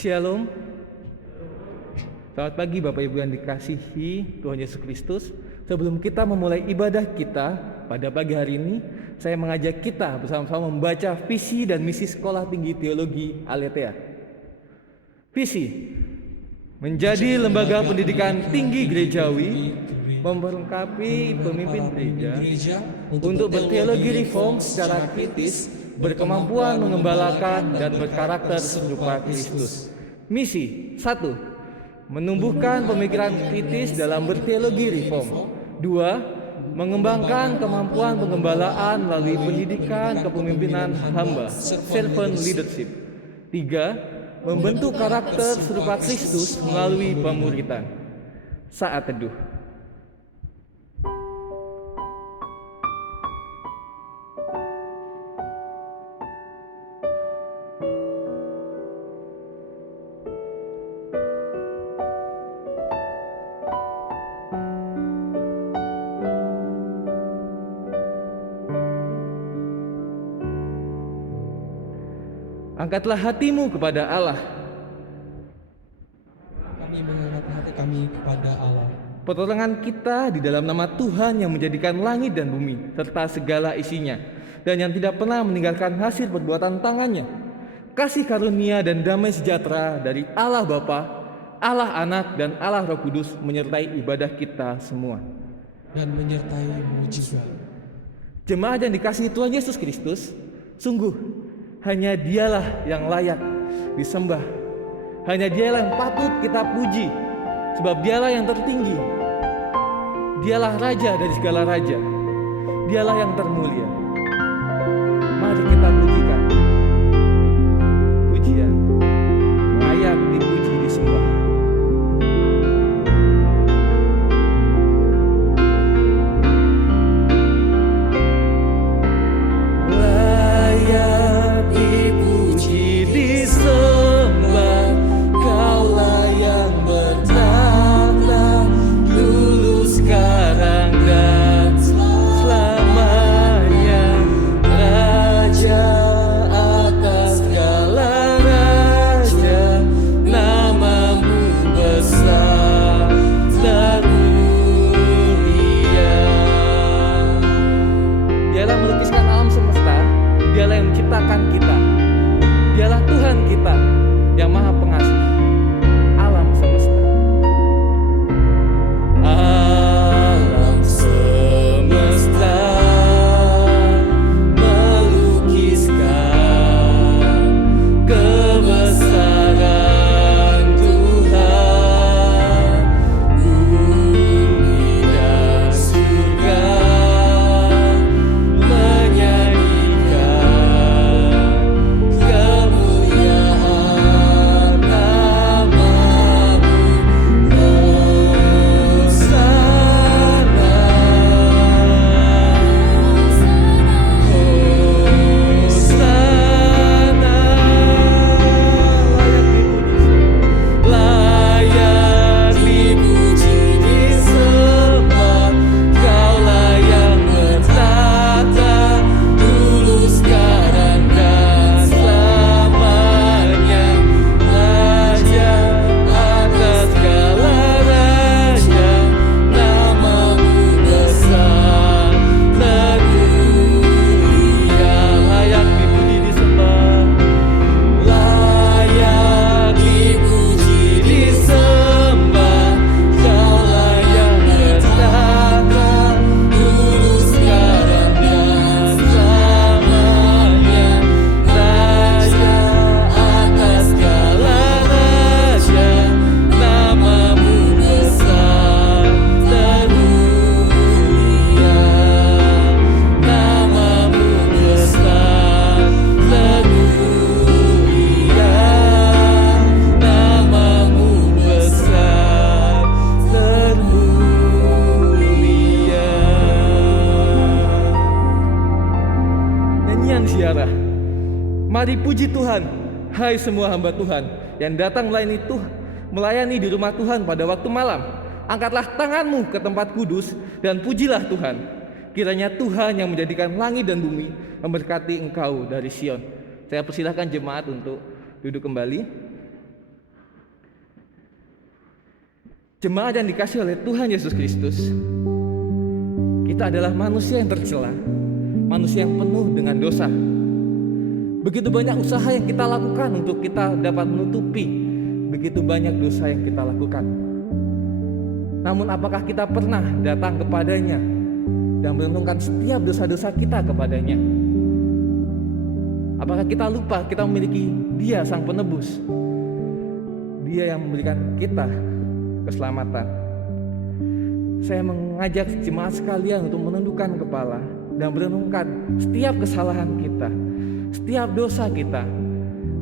Shalom. Selamat pagi Bapak Ibu yang dikasihi Tuhan Yesus Kristus. Sebelum kita memulai ibadah kita pada pagi hari ini, saya mengajak kita bersama-sama membaca visi dan misi Sekolah Tinggi Teologi Aletheia. Visi: menjadi lembaga pendidikan tinggi gerejawi, memperlengkapi pemimpin gereja untuk berteologi reform secara kritis, berkemampuan mengembalakan dan berkarakter serupa Kristus. Misi: 1. Menumbuhkan pemikiran kritis dalam berteologi reform. 2. Mengembangkan kemampuan pengembalaan melalui pendidikan kepemimpinan hamba, servant leadership. 3. Membentuk karakter serupa Kristus melalui pemuritan. Saat teduh. Angkatlah hatimu kepada Allah. Kami mengangkat hati kami kepada Allah. Pertolongan kita di dalam nama Tuhan yang menjadikan langit dan bumi serta segala isinya, dan yang tidak pernah meninggalkan hasil perbuatan tangannya. Kasih karunia dan damai sejahtera dari Allah Bapa, Allah Anak, dan Allah Roh Kudus menyertai ibadah kita semua. Dan menyertai-Mu juga. Jemaat yang dikasihi Tuhan Yesus Kristus, sungguh hanya Dialah yang layak disembah. Hanya Dialah yang patut kita puji, sebab Dialah yang tertinggi. Dialah Raja dari segala raja. Dialah yang termulia. Mari kita pujikan. Pujian layak dipuji, disembah. Mari puji Tuhan, hai semua hamba Tuhan yang datang melayani di rumah Tuhan pada waktu malam. Angkatlah tanganmu ke tempat kudus dan pujilah Tuhan. Kiranya Tuhan yang menjadikan langit dan bumi memberkati engkau dari Sion. Saya persilahkan jemaat untuk duduk kembali. Jemaat yang dikasih oleh Tuhan Yesus Kristus, kita adalah manusia yang tercela, manusia yang penuh dengan dosa. Begitu banyak usaha yang kita lakukan untuk kita dapat menutupi begitu banyak dosa yang kita lakukan. Namun apakah kita pernah datang kepadanya dan merenungkan setiap dosa-dosa kita kepadanya? Apakah kita lupa kita memiliki Dia Sang Penebus, Dia yang memberikan kita keselamatan? Saya mengajak jemaat sekalian untuk menundukkan kepala dan merenungkan setiap kesalahan kita, setiap dosa kita,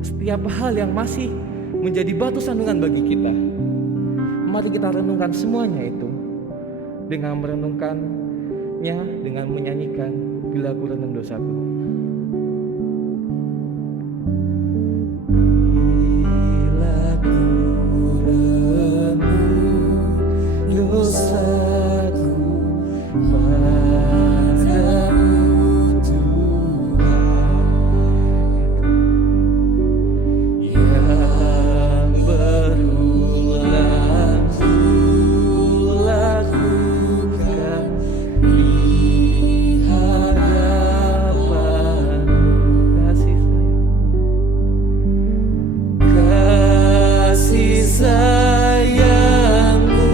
setiap hal yang masih menjadi batu sandungan bagi kita. Mari kita renungkan semuanya itu dengan merenungkannya, dengan menyanyikan Bila Ku Renung Dosaku. Dosaku padamu Tuhan, yang berulang ku lakukan di hadapan kasih sayangmu,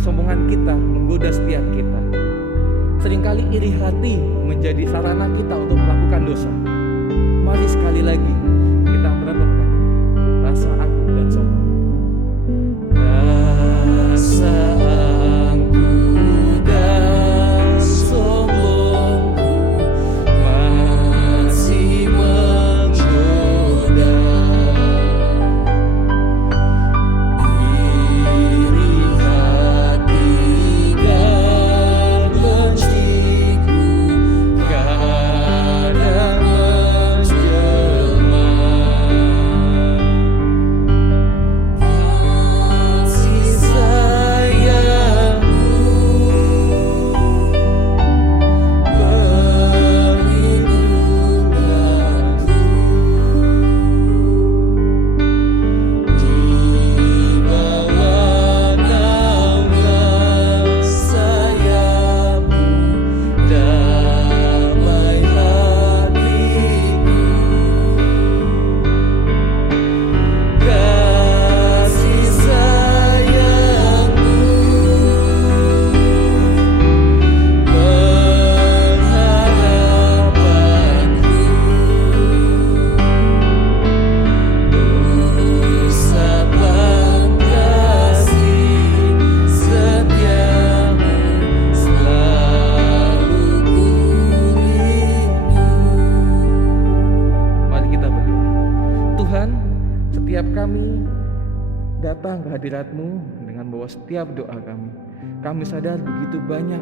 kesombongan kita menggoda setiap kita. Seringkali iri hati menjadi sarana kita untuk melakukan dosa. Mari sekali lagi kita merenungkan rasa angkuh dan sombong. Rasa angkuh dan sombongku masih menggoda. Setiap kami datang ke hadirat-Mu dengan membawa setiap doa kami sadar begitu banyak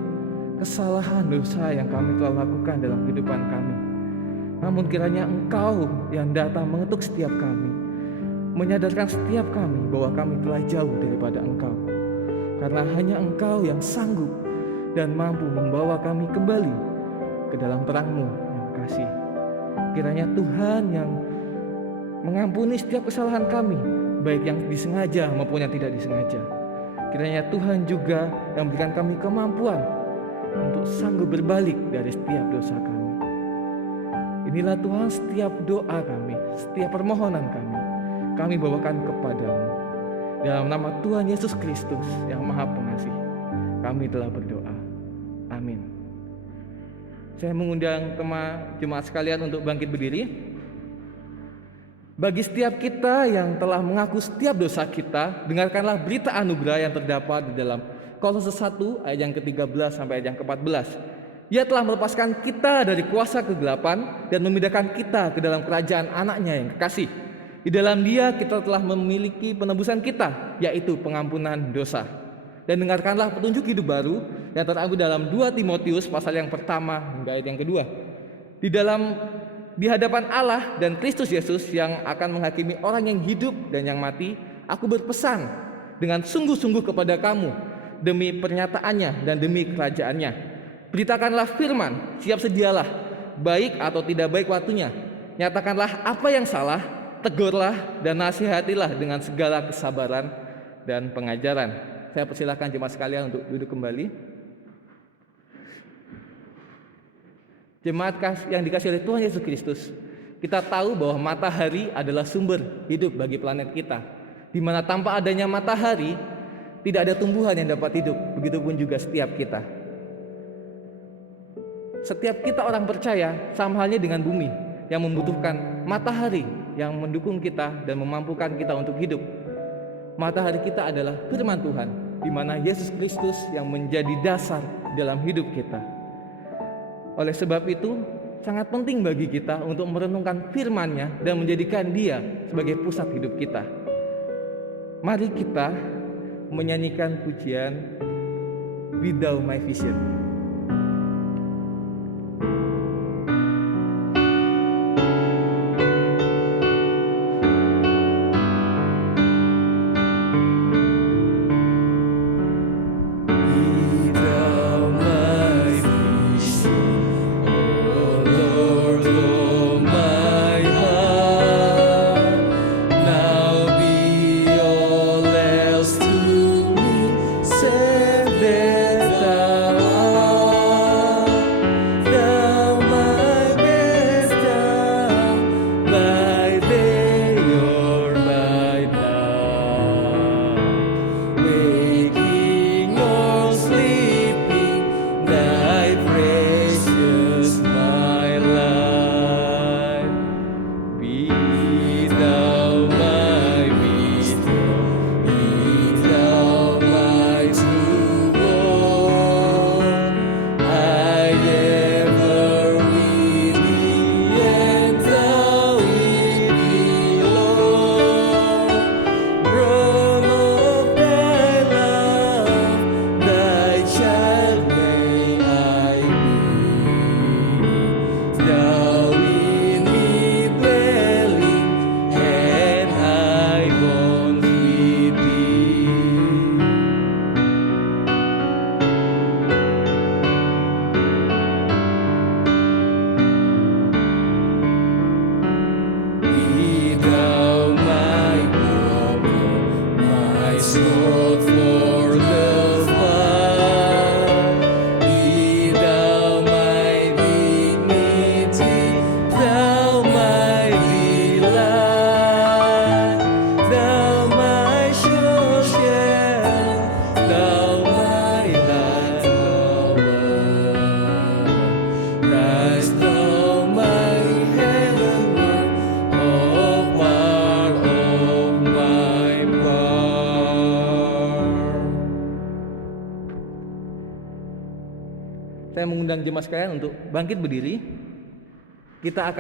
kesalahan dosa yang kami telah lakukan dalam kehidupan kami. Namun kiranya Engkau yang datang mengetuk setiap kami, menyadarkan setiap kami bahwa kami telah jauh daripada Engkau. Karena hanya Engkau yang sanggup dan mampu membawa kami kembali ke dalam terang-Mu yang kasih. Kiranya Tuhan yang mengampuni setiap kesalahan kami, baik yang disengaja maupun yang tidak disengaja. Kiranya Tuhan juga yang memberikan kami kemampuan untuk sanggup berbalik dari setiap dosa kami. Inilah Tuhan setiap doa kami, setiap permohonan kami bawakan kepadamu. Dalam nama Tuhan Yesus Kristus yang Maha Pengasih, kami telah berdoa. Amin. Saya mengundang teman jemaat sekalian untuk bangkit berdiri. Bagi setiap kita yang telah mengaku setiap dosa kita, dengarkanlah berita anugerah yang terdapat di dalam Kolose 1 ayat yang ke-13 sampai ayat yang ke-14. Ia telah melepaskan kita dari kuasa kegelapan dan memindahkan kita ke dalam kerajaan anaknya yang kekasih. Di dalam Dia kita telah memiliki penebusan kita, yaitu pengampunan dosa. Dan dengarkanlah petunjuk hidup baru yang terambil dalam 2 Timotius pasal yang pertama hingga ayat yang kedua. Di hadapan Allah dan Kristus Yesus yang akan menghakimi orang yang hidup dan yang mati, aku berpesan dengan sungguh-sungguh kepada kamu demi pernyataannya dan demi kerajaannya. Beritakanlah firman, siap sedialah, baik atau tidak baik waktunya. Nyatakanlah apa yang salah, tegurlah dan nasihatilah dengan segala kesabaran dan pengajaran. Saya persilakan jemaat sekalian untuk duduk kembali. Jemaat yang dikasihi oleh Tuhan Yesus Kristus, kita tahu bahwa matahari adalah sumber hidup bagi planet kita. Di mana tanpa adanya matahari, tidak ada tumbuhan yang dapat hidup. Begitupun juga setiap kita. Setiap kita orang percaya sama halnya dengan bumi yang membutuhkan matahari yang mendukung kita dan memampukan kita untuk hidup. Matahari kita adalah firman Tuhan, di mana Yesus Kristus yang menjadi dasar dalam hidup kita. Oleh sebab itu, sangat penting bagi kita untuk merenungkan firman-Nya dan menjadikan Dia sebagai pusat hidup kita. Mari kita menyanyikan pujian Be Thou My Vision. Saya mengundang jemaat sekalian untuk bangkit berdiri. Kita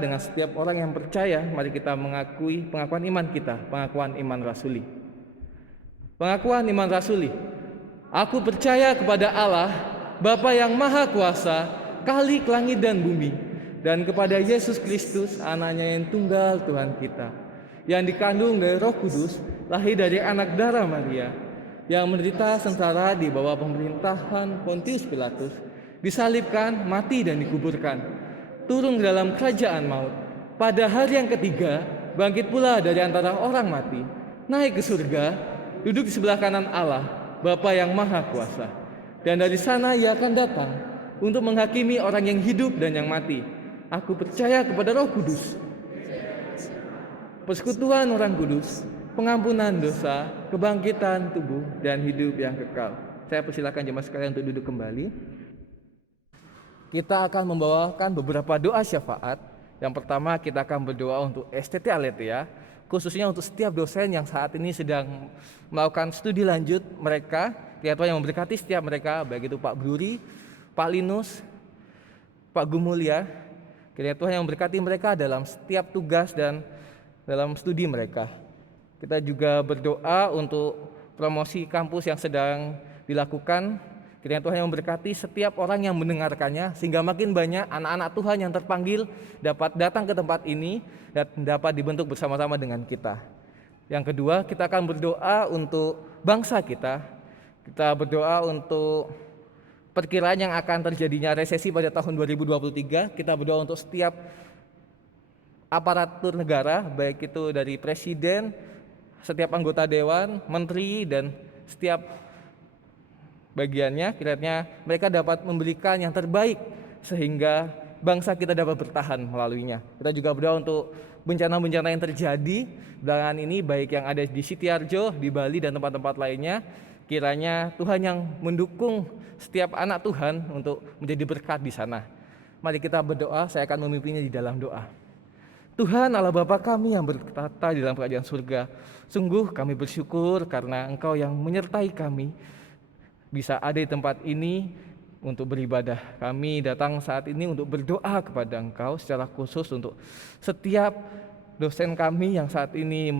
dengan setiap orang yang percaya, mari kita mengakui pengakuan iman kita, pengakuan iman rasuli. Pengakuan iman rasuli. Aku percaya kepada Allah, Bapa yang Maha Kuasa, Khalik langit dan bumi, dan kepada Yesus Kristus, Anaknya yang tunggal Tuhan kita, yang dikandung dari Roh Kudus, lahir dari anak darah Maria, yang menderita sengsara di bawah pemerintahan Pontius Pilatus, disalibkan, mati dan dikuburkan, turun ke dalam kerajaan maut. Pada hari yang ketiga, bangkit pula dari antara orang mati, naik ke surga, duduk di sebelah kanan Allah, Bapa yang Maha Kuasa. Dan dari sana Ia akan datang untuk menghakimi orang yang hidup dan yang mati. Aku percaya kepada Roh Kudus, persekutuan orang kudus, pengampunan dosa, kebangkitan tubuh, dan hidup yang kekal. Saya persilakan jemaat sekalian untuk duduk kembali. kita akan membawakan beberapa doa syafaat. Yang pertama kita akan berdoa untuk STT Aletheia, khususnya untuk setiap dosen yang saat ini sedang melakukan studi lanjut mereka. Kiranya Tuhan yang memberkati setiap mereka, baik itu Pak Bruri, Pak Linus, Pak Gumulya. Kiranya Tuhan yang memberkati mereka dalam setiap tugas dan dalam studi mereka. Kita juga berdoa untuk promosi kampus yang sedang dilakukan. Kiranya Tuhan yang memberkati setiap orang yang mendengarkannya, sehingga makin banyak anak-anak Tuhan yang terpanggil dapat datang ke tempat ini dan dapat dibentuk bersama-sama dengan kita. Yang kedua, kita akan berdoa untuk bangsa kita. Kita berdoa untuk perkiraan yang akan terjadinya resesi pada tahun 2023. Kita berdoa untuk setiap aparatur negara, baik itu dari presiden, setiap anggota dewan, menteri, dan setiap bagiannya. Kiranya mereka dapat memberikan yang terbaik sehingga bangsa kita dapat bertahan melaluinya. Kita juga berdoa untuk bencana-bencana yang terjadi belakangan ini, baik yang ada di Sitiarjo, di Bali, dan tempat-tempat lainnya. Kiranya Tuhan yang mendukung setiap anak Tuhan untuk menjadi berkat di sana. Mari kita berdoa, saya akan memimpinnya di dalam doa. Tuhan Allah Bapa kami yang bertata di dalam kerajaan surga, sungguh kami bersyukur karena Engkau yang menyertai kami bisa ada di tempat ini untuk beribadah. Kami datang saat ini untuk berdoa kepada Engkau secara khusus untuk setiap dosen kami yang saat ini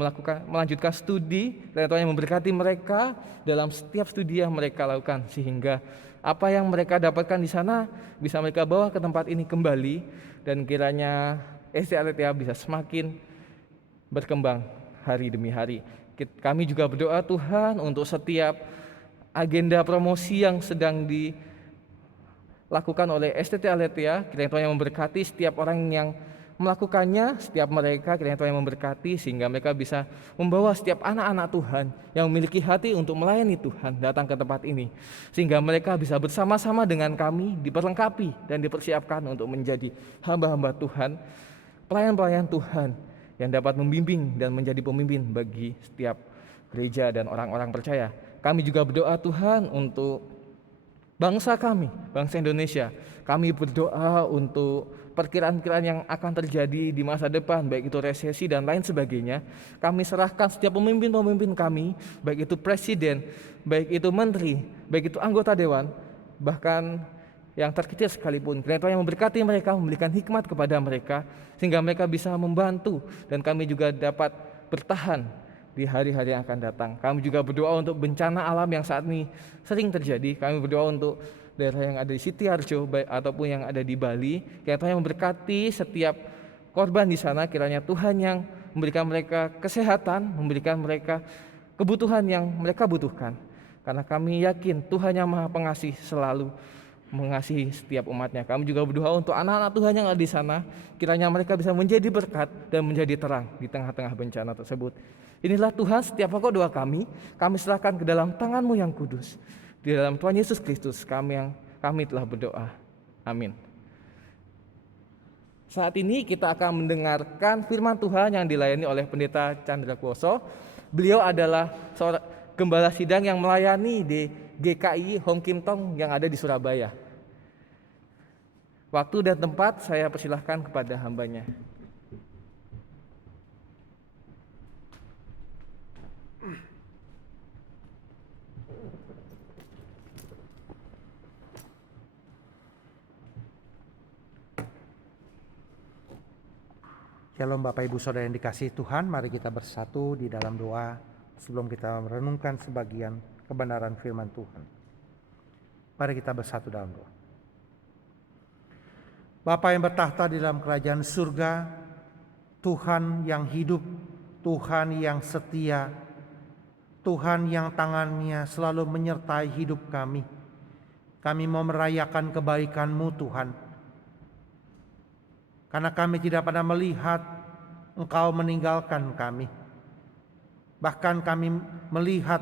melanjutkan studi, dan Tuhan yang memberkati mereka dalam setiap studi yang mereka lakukan, sehingga apa yang mereka dapatkan di sana bisa mereka bawa ke tempat ini kembali, dan kiranya STT Aletheia bisa semakin berkembang hari demi hari. Kami juga berdoa Tuhan untuk setiap agenda promosi yang sedang dilakukan oleh STT Aletheia. Kiranya Tuhan yang memberkati setiap orang yang melakukannya, setiap mereka. Kiranya Tuhan yang memberkati sehingga mereka bisa membawa setiap anak-anak Tuhan yang memiliki hati untuk melayani Tuhan datang ke tempat ini, sehingga mereka bisa bersama-sama dengan kami diperlengkapi dan dipersiapkan untuk menjadi hamba-hamba Tuhan, pelayan-pelayan Tuhan yang dapat membimbing dan menjadi pemimpin bagi setiap gereja dan orang-orang percaya. Kami juga berdoa Tuhan untuk bangsa kami, bangsa Indonesia. Kami berdoa untuk perkiraan-perkiraan yang akan terjadi di masa depan, baik itu resesi dan lain sebagainya. Kami serahkan setiap pemimpin-pemimpin kami, baik itu presiden, baik itu menteri, baik itu anggota dewan, bahkan yang terkecil sekalipun. Kiranya Tuhan yang memberkati mereka, memberikan hikmat kepada mereka, sehingga mereka bisa membantu dan kami juga dapat bertahan di hari-hari yang akan datang. Kami juga berdoa untuk bencana alam yang saat ini sering terjadi. Kami berdoa untuk daerah yang ada di Sitiarjo ataupun yang ada di Bali. Kiranya Tuhan yang memberkati setiap korban di sana. Kiranya Tuhan yang memberikan mereka kesehatan, memberikan mereka kebutuhan yang mereka butuhkan. Karena kami yakin Tuhan yang Maha Pengasih selalu mengasihi setiap umatnya. Kami juga berdoa untuk anak-anak Tuhan yang ada di sana. Kiranya mereka bisa menjadi berkat dan menjadi terang di tengah-tengah bencana tersebut. Inilah Tuhan setiap pokok doa kami serahkan ke dalam tangan-Mu yang kudus. Di dalam Tuhan Yesus Kristus kami telah berdoa. Amin. Saat ini kita akan mendengarkan firman Tuhan yang dilayani oleh Pendeta Chandra Kuoso. Beliau adalah seorang gembala sidang yang melayani di GKI Hong Kim Tong yang ada di Surabaya. Waktu dan tempat saya persilahkan kepada hambanya. Shalom Bapak Ibu Saudara yang dikasihi Tuhan, mari kita bersatu di dalam doa sebelum kita merenungkan sebagian kebenaran firman Tuhan. Mari kita bersatu dalam doa. Bapa yang bertahta di dalam kerajaan surga, Tuhan yang hidup, Tuhan yang setia, Tuhan yang tangannya selalu menyertai hidup kami. Kami mau merayakan kebaikan-Mu Tuhan. Karena kami tidak pernah melihat Engkau meninggalkan kami. Bahkan kami melihat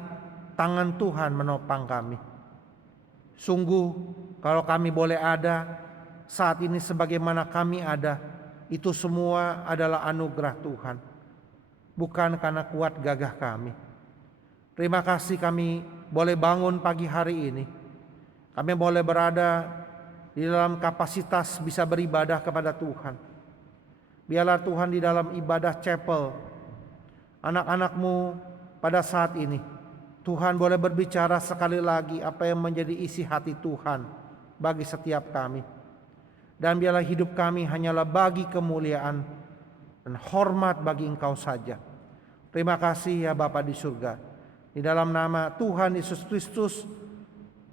tangan Tuhan menopang kami. Sungguh kalau kami boleh ada saat ini sebagaimana kami ada, itu semua adalah anugerah Tuhan. Bukan karena kuat gagah kami. Terima kasih kami boleh bangun pagi hari ini. Kami boleh berada di dalam kapasitas bisa beribadah kepada Tuhan. Biarlah Tuhan di dalam ibadah chapel, anak-anak-Mu pada saat ini, Tuhan boleh berbicara sekali lagi apa yang menjadi isi hati Tuhan bagi setiap kami. Dan biarlah hidup kami hanyalah bagi kemuliaan dan hormat bagi Engkau saja. Terima kasih ya Bapa di surga. Di dalam nama Tuhan Yesus Kristus,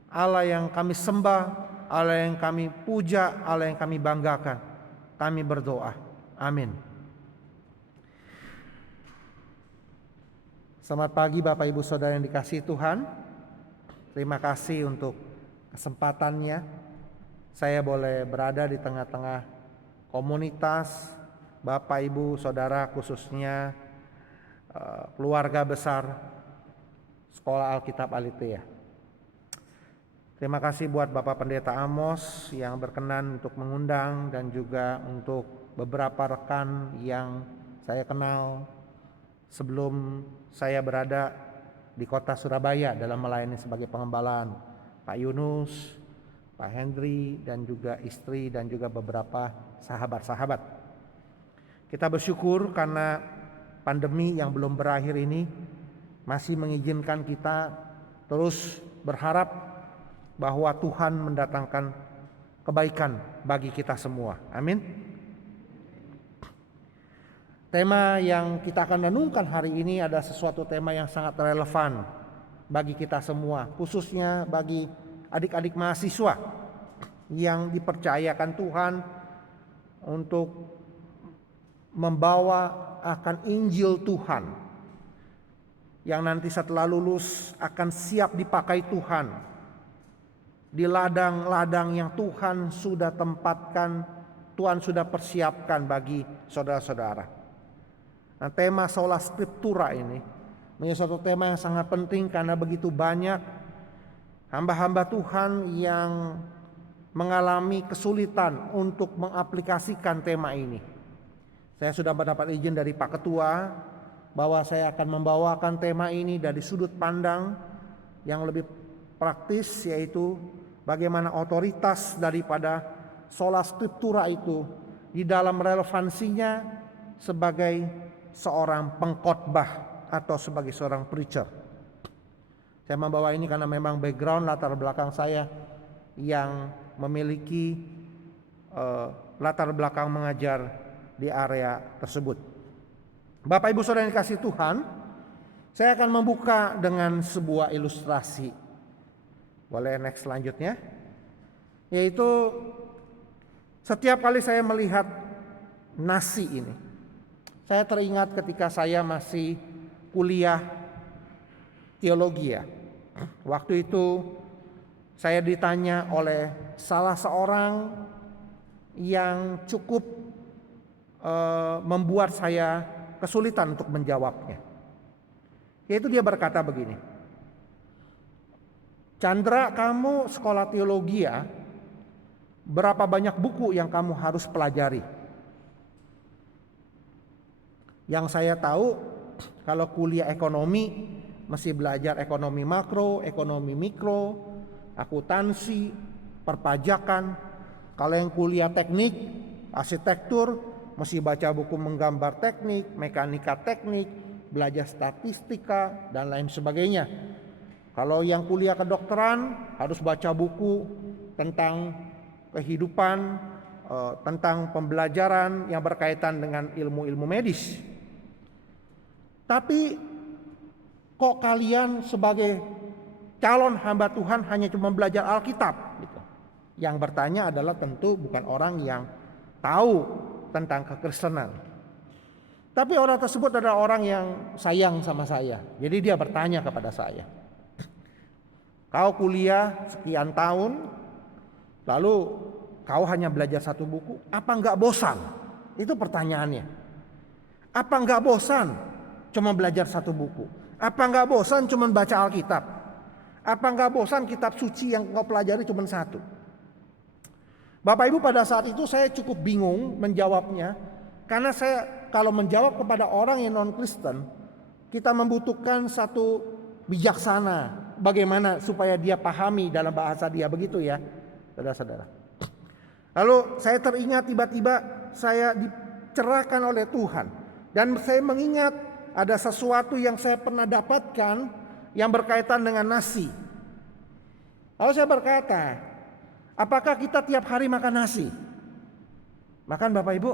Allah yang kami sembah, Allah yang kami puja, Allah yang kami banggakan, kami berdoa. Amin. Selamat pagi Bapak Ibu Saudara yang dikasihi Tuhan. Terima kasih untuk kesempatannya. Saya boleh berada di tengah-tengah komunitas Bapak Ibu Saudara, khususnya keluarga besar Sekolah Alkitab Aletheia. Terima kasih buat Bapak Pendeta Amos yang berkenan untuk mengundang, dan juga untuk beberapa rekan yang saya kenal sebelum saya berada di kota Surabaya dalam melayani sebagai pengembalaan. Pak Yunus, Pak Henry, dan juga istri, dan juga beberapa sahabat-sahabat. Kita bersyukur karena pandemi yang belum berakhir ini masih mengizinkan kita terus berharap bahwa Tuhan mendatangkan kebaikan bagi kita semua. Amin. Tema yang kita akan renungkan hari ini adalah sesuatu tema yang sangat relevan bagi kita semua, khususnya bagi adik-adik mahasiswa yang dipercayakan Tuhan untuk membawa akan Injil Tuhan, yang nanti setelah lulus akan siap dipakai Tuhan di ladang-ladang yang Tuhan sudah tempatkan, Tuhan sudah persiapkan bagi saudara-saudara. Nah, tema sola scriptura ini menjadi suatu tema yang sangat penting karena begitu banyak hamba-hamba Tuhan yang mengalami kesulitan untuk mengaplikasikan tema ini. Saya sudah mendapat izin dari Pak Ketua bahwa saya akan membawakan tema ini dari sudut pandang yang lebih praktis, yaitu bagaimana otoritas daripada sola scriptura itu di dalam relevansinya sebagai seorang pengkhotbah atau sebagai seorang preacher. Saya membawa ini karena memang background latar belakang saya yang memiliki latar belakang mengajar di area tersebut. Bapak Ibu Saudara yang dikasihi Tuhan, saya akan membuka dengan sebuah ilustrasi. Boleh next selanjutnya, yaitu setiap kali saya melihat nasi ini, saya teringat ketika saya masih kuliah teologi ya. Waktu itu saya ditanya oleh salah seorang yang cukup membuat saya kesulitan untuk menjawabnya. Yaitu dia berkata begini, Chandra, kamu sekolah teologi ya, berapa banyak buku yang kamu harus pelajari? Yang saya tahu, kalau kuliah ekonomi mesti belajar ekonomi makro, ekonomi mikro, akuntansi, perpajakan. Kalau yang kuliah teknik, arsitektur, mesti baca buku menggambar teknik, mekanika teknik, belajar statistika, dan lain sebagainya. Kalau yang kuliah kedokteran harus baca buku tentang kehidupan, tentang pembelajaran yang berkaitan dengan ilmu-ilmu medis. Tapi kok kalian sebagai calon hamba Tuhan hanya cuma belajar Alkitab? Gitu. Yang bertanya adalah tentu bukan orang yang tahu tentang kekristenan. Tapi orang tersebut adalah orang yang sayang sama saya. Jadi dia bertanya kepada saya, kau kuliah sekian tahun, lalu kau hanya belajar satu buku, apa enggak bosan? Itu pertanyaannya. Apa enggak bosan cuma belajar satu buku? Apa enggak bosan cuma baca Alkitab? Apa enggak bosan kitab suci yang kau pelajari cuma satu? Bapak Ibu, pada saat itu saya cukup bingung menjawabnya, karena saya kalau menjawab kepada orang yang non-Kristen, kita membutuhkan satu bijaksana, bagaimana supaya dia pahami dalam bahasa dia, begitu ya, saudara-saudara. Lalu saya teringat tiba-tiba saya dicerahkan oleh Tuhan. Dan saya mengingat ada sesuatu yang saya pernah dapatkan yang berkaitan dengan nasi. Lalu saya berkata, apakah kita tiap hari makan nasi? Makan Bapak Ibu?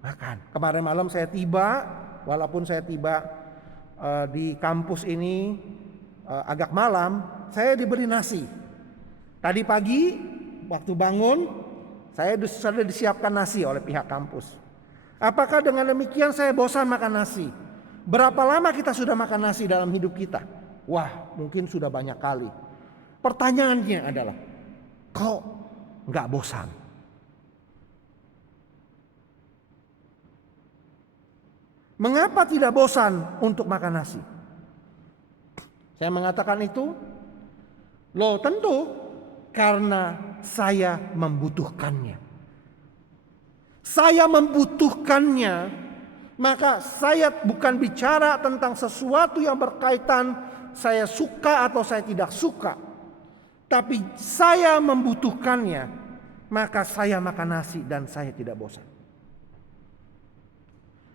Makan. Kemarin malam saya tiba, walaupun saya tiba di kampus ini agak malam, saya diberi nasi. Tadi pagi waktu bangun, saya sudah disiapkan nasi oleh pihak kampus. Apakah dengan demikian saya bosan makan nasi? Berapa lama kita sudah makan nasi dalam hidup kita? Wah, mungkin sudah banyak kali. Pertanyaannya adalah, kok nggak bosan? Mengapa tidak bosan untuk makan nasi? Saya mengatakan itu, loh tentu karena saya membutuhkannya. Saya membutuhkannya, maka saya bukan bicara tentang sesuatu yang berkaitan saya suka atau saya tidak suka. Tapi saya membutuhkannya, maka saya makan nasi dan saya tidak bosan.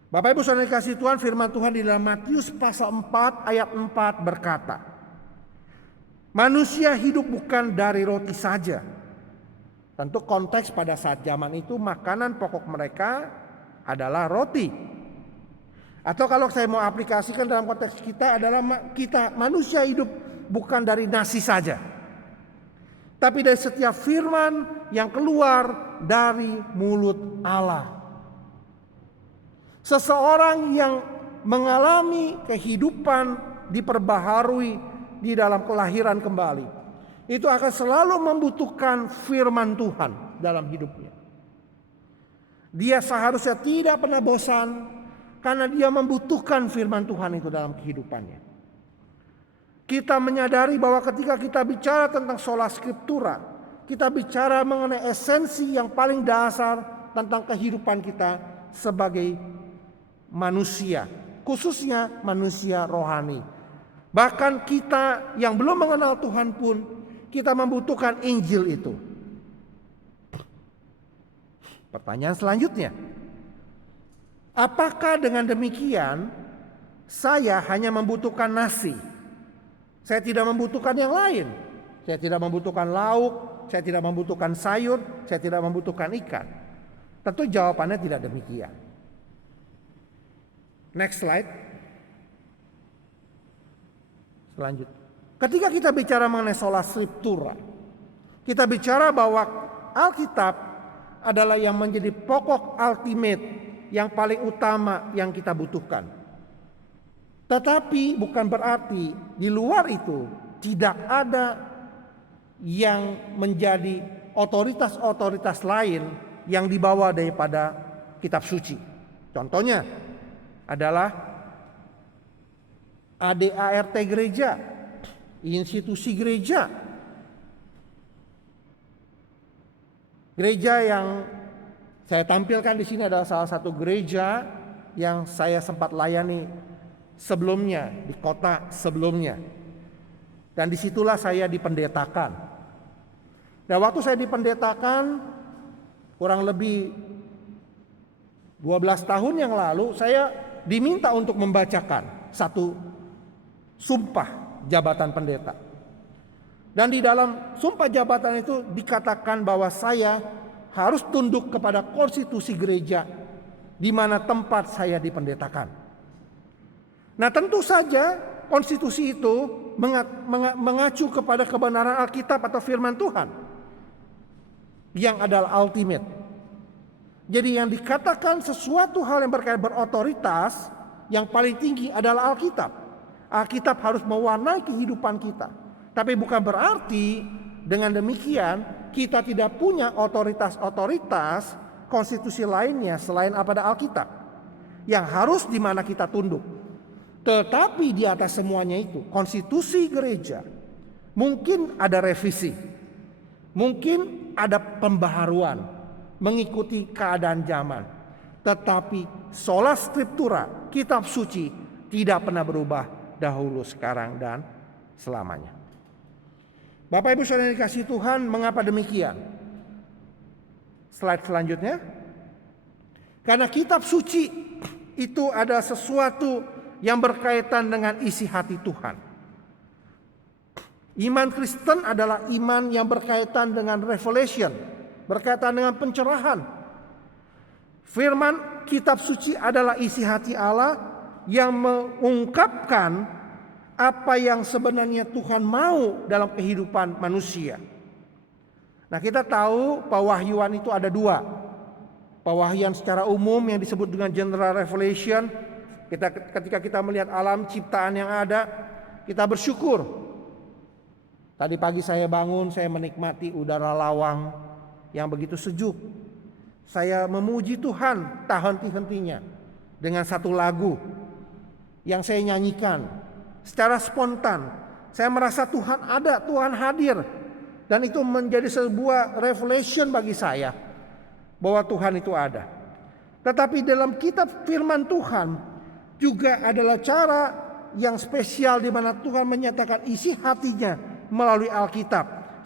Bapak Ibu Saudara dikasihi Tuhan, firman Tuhan di dalam Matius pasal 4 ayat 4 berkata, manusia hidup bukan dari roti saja. Tentu konteks pada saat zaman itu makanan pokok mereka adalah roti. Atau kalau saya mau aplikasikan dalam konteks kita adalah kita manusia hidup bukan dari nasi saja. Tapi dari setiap firman yang keluar dari mulut Allah. Seseorang yang mengalami kehidupan diperbaharui di dalam kelahiran kembali, itu akan selalu membutuhkan firman Tuhan dalam hidupnya. Dia seharusnya tidak pernah bosan karena dia membutuhkan firman Tuhan itu dalam kehidupannya. Kita menyadari bahwa ketika kita bicara tentang sola scriptura, kita bicara mengenai esensi yang paling dasar tentang kehidupan kita sebagai manusia, khususnya manusia rohani. Bahkan kita yang belum mengenal Tuhan pun kita membutuhkan Injil itu. Pertanyaan selanjutnya, apakah dengan demikian saya hanya membutuhkan nasi? Saya tidak membutuhkan yang lain. Saya tidak membutuhkan lauk, saya tidak membutuhkan sayur, saya tidak membutuhkan ikan. Tentu jawabannya tidak demikian. Next slide. Selanjutnya. Ketika kita bicara mengenai sola scriptura, kita bicara bahwa Alkitab adalah yang menjadi pokok ultimate yang paling utama yang kita butuhkan. Tetapi bukan berarti di luar itu tidak ada yang menjadi otoritas-otoritas lain yang dibawa daripada kitab suci. Contohnya adalah ADART gereja, institusi gereja. Gereja yang saya tampilkan di sini adalah salah satu gereja yang saya sempat layani sebelumnya di kota sebelumnya. Dan disitulah saya dipendetakan. Dan waktu saya dipendetakan kurang lebih 12 tahun yang lalu saya diminta untuk membacakan satu sumpah jabatan pendeta. Dan di dalam sumpah jabatan itu dikatakan bahwa saya harus tunduk kepada konstitusi gereja di mana tempat saya dipendetakan. Nah, tentu saja konstitusi itu mengacu kepada kebenaran Alkitab atau firman Tuhan yang adalah ultimate. Jadi yang dikatakan sesuatu hal yang berkaitan berotoritas yang paling tinggi adalah Alkitab. Alkitab harus mewarnai kehidupan kita. Tapi bukan berarti dengan demikian kita tidak punya otoritas-otoritas konstitusi lainnya selain pada Alkitab yang harus di mana kita tunduk. Tetapi di atas semuanya itu konstitusi gereja mungkin ada revisi, mungkin ada pembaharuan mengikuti keadaan zaman. Tetapi sola scriptura, kitab suci tidak pernah berubah dahulu, sekarang dan selamanya. Bapak Ibu Saudara dikasihi Tuhan, mengapa demikian? Slide selanjutnya. Karena kitab suci itu ada sesuatu yang berkaitan dengan isi hati Tuhan. Iman Kristen adalah iman yang berkaitan dengan revelation, berkaitan dengan pencerahan. Firman kitab suci adalah isi hati Allah yang mengungkapkan apa yang sebenarnya Tuhan mau dalam kehidupan manusia. Nah, kita tahu pewahyuan itu ada dua. Pewahyuan secara umum yang disebut dengan general revelation. Ketika kita melihat alam ciptaan yang ada, kita bersyukur. Tadi pagi saya bangun, saya menikmati udara lawang yang begitu sejuk. Saya memuji Tuhan tak henti-hentinya dengan satu lagu yang saya nyanyikan secara spontan. Saya merasa Tuhan ada, Tuhan hadir. Dan itu menjadi sebuah revelation bagi saya bahwa Tuhan itu ada. Tetapi dalam kitab firman Tuhan juga adalah cara yang spesial di mana Tuhan menyatakan isi hatinya melalui Alkitab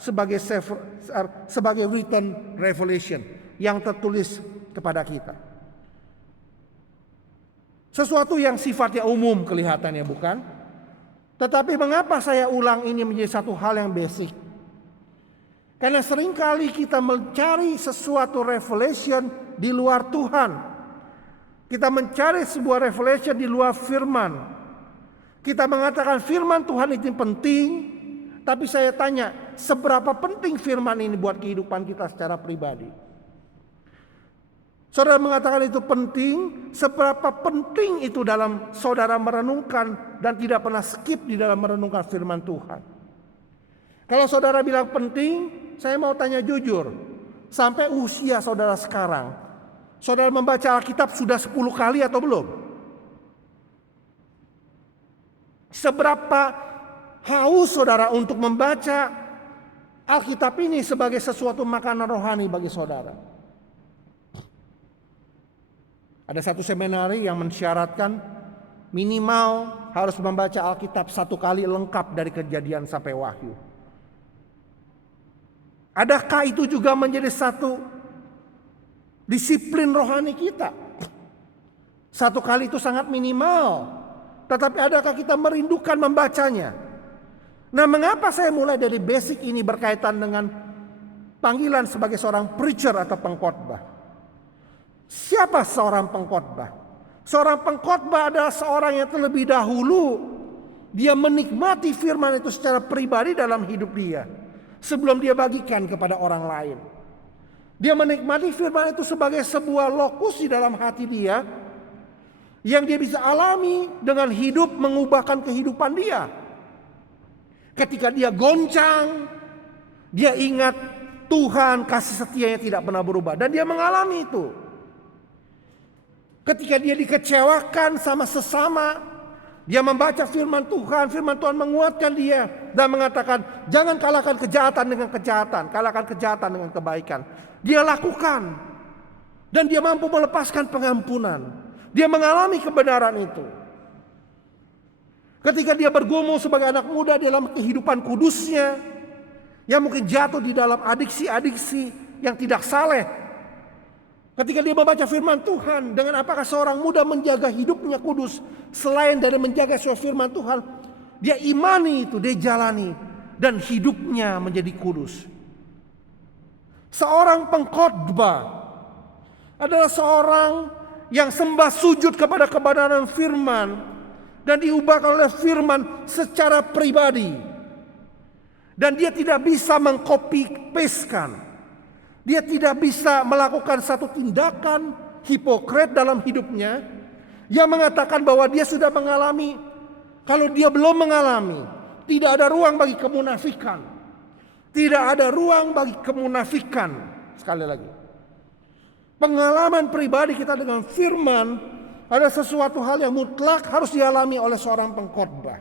sebagai written revelation yang tertulis kepada kita. Sesuatu yang sifatnya umum kelihatannya, bukan? Tetapi mengapa saya ulang ini menjadi satu hal yang basic? Karena seringkali kita mencari sesuatu revelation di luar Tuhan. Kita mencari sebuah revelation di luar firman. Kita mengatakan firman Tuhan itu penting. Tapi saya tanya, seberapa penting firman ini buat kehidupan kita secara pribadi? Saudara mengatakan itu penting, seberapa penting itu dalam saudara merenungkan dan tidak pernah skip di dalam merenungkan firman Tuhan. Kalau saudara bilang penting, saya mau tanya jujur, sampai usia saudara sekarang, saudara membaca Alkitab sudah 10 kali atau belum? Seberapa haus saudara untuk membaca Alkitab ini sebagai sesuatu makanan rohani bagi saudara? Ada satu seminari yang mensyaratkan minimal harus membaca Alkitab 1 kali lengkap dari Kejadian sampai Wahyu. Adakah itu juga menjadi satu disiplin rohani kita? 1 kali itu sangat minimal. Tetapi adakah kita merindukan membacanya? Nah, mengapa saya mulai dari basic ini berkaitan dengan panggilan sebagai seorang preacher atau pengkhotbah? Siapa seorang pengkhotbah? Seorang pengkhotbah adalah seorang yang terlebih dahulu dia menikmati firman itu secara pribadi dalam hidup dia sebelum dia bagikan kepada orang lain. Dia menikmati firman itu sebagai sebuah lokus di dalam hati dia yang dia bisa alami dengan hidup mengubahkan kehidupan dia. Ketika dia goncang, dia ingat Tuhan kasih setianya tidak pernah berubah dan dia mengalami itu. Ketika dia dikecewakan sama sesama, dia membaca firman Tuhan menguatkan dia dan mengatakan, jangan kalahkan kejahatan dengan kejahatan, kalahkan kejahatan dengan kebaikan. Dia lakukan dan dia mampu melepaskan pengampunan. Dia mengalami kebenaran itu. Ketika dia bergumul sebagai anak muda dalam kehidupan kudusnya, yang mungkin jatuh di dalam adiksi-adiksi yang tidak saleh. Ketika dia membaca firman Tuhan, dengan apakah seorang muda menjaga hidupnya kudus selain dari menjaga sesuai firman Tuhan, dia imani itu, dia jalani dan hidupnya menjadi kudus. Seorang pengkhotbah adalah seorang yang sembah sujud kepada kebenaran firman dan diubahkan oleh firman secara pribadi. Dan dia tidak bisa mengcopy-pastekan. Dia tidak bisa melakukan satu tindakan hipokrit dalam hidupnya yang mengatakan bahwa dia sudah mengalami. Kalau dia belum mengalami, tidak ada ruang bagi kemunafikan. Tidak ada ruang bagi kemunafikan. Sekali lagi, pengalaman pribadi kita dengan firman ada sesuatu hal yang mutlak harus dialami oleh seorang pengkhotbah.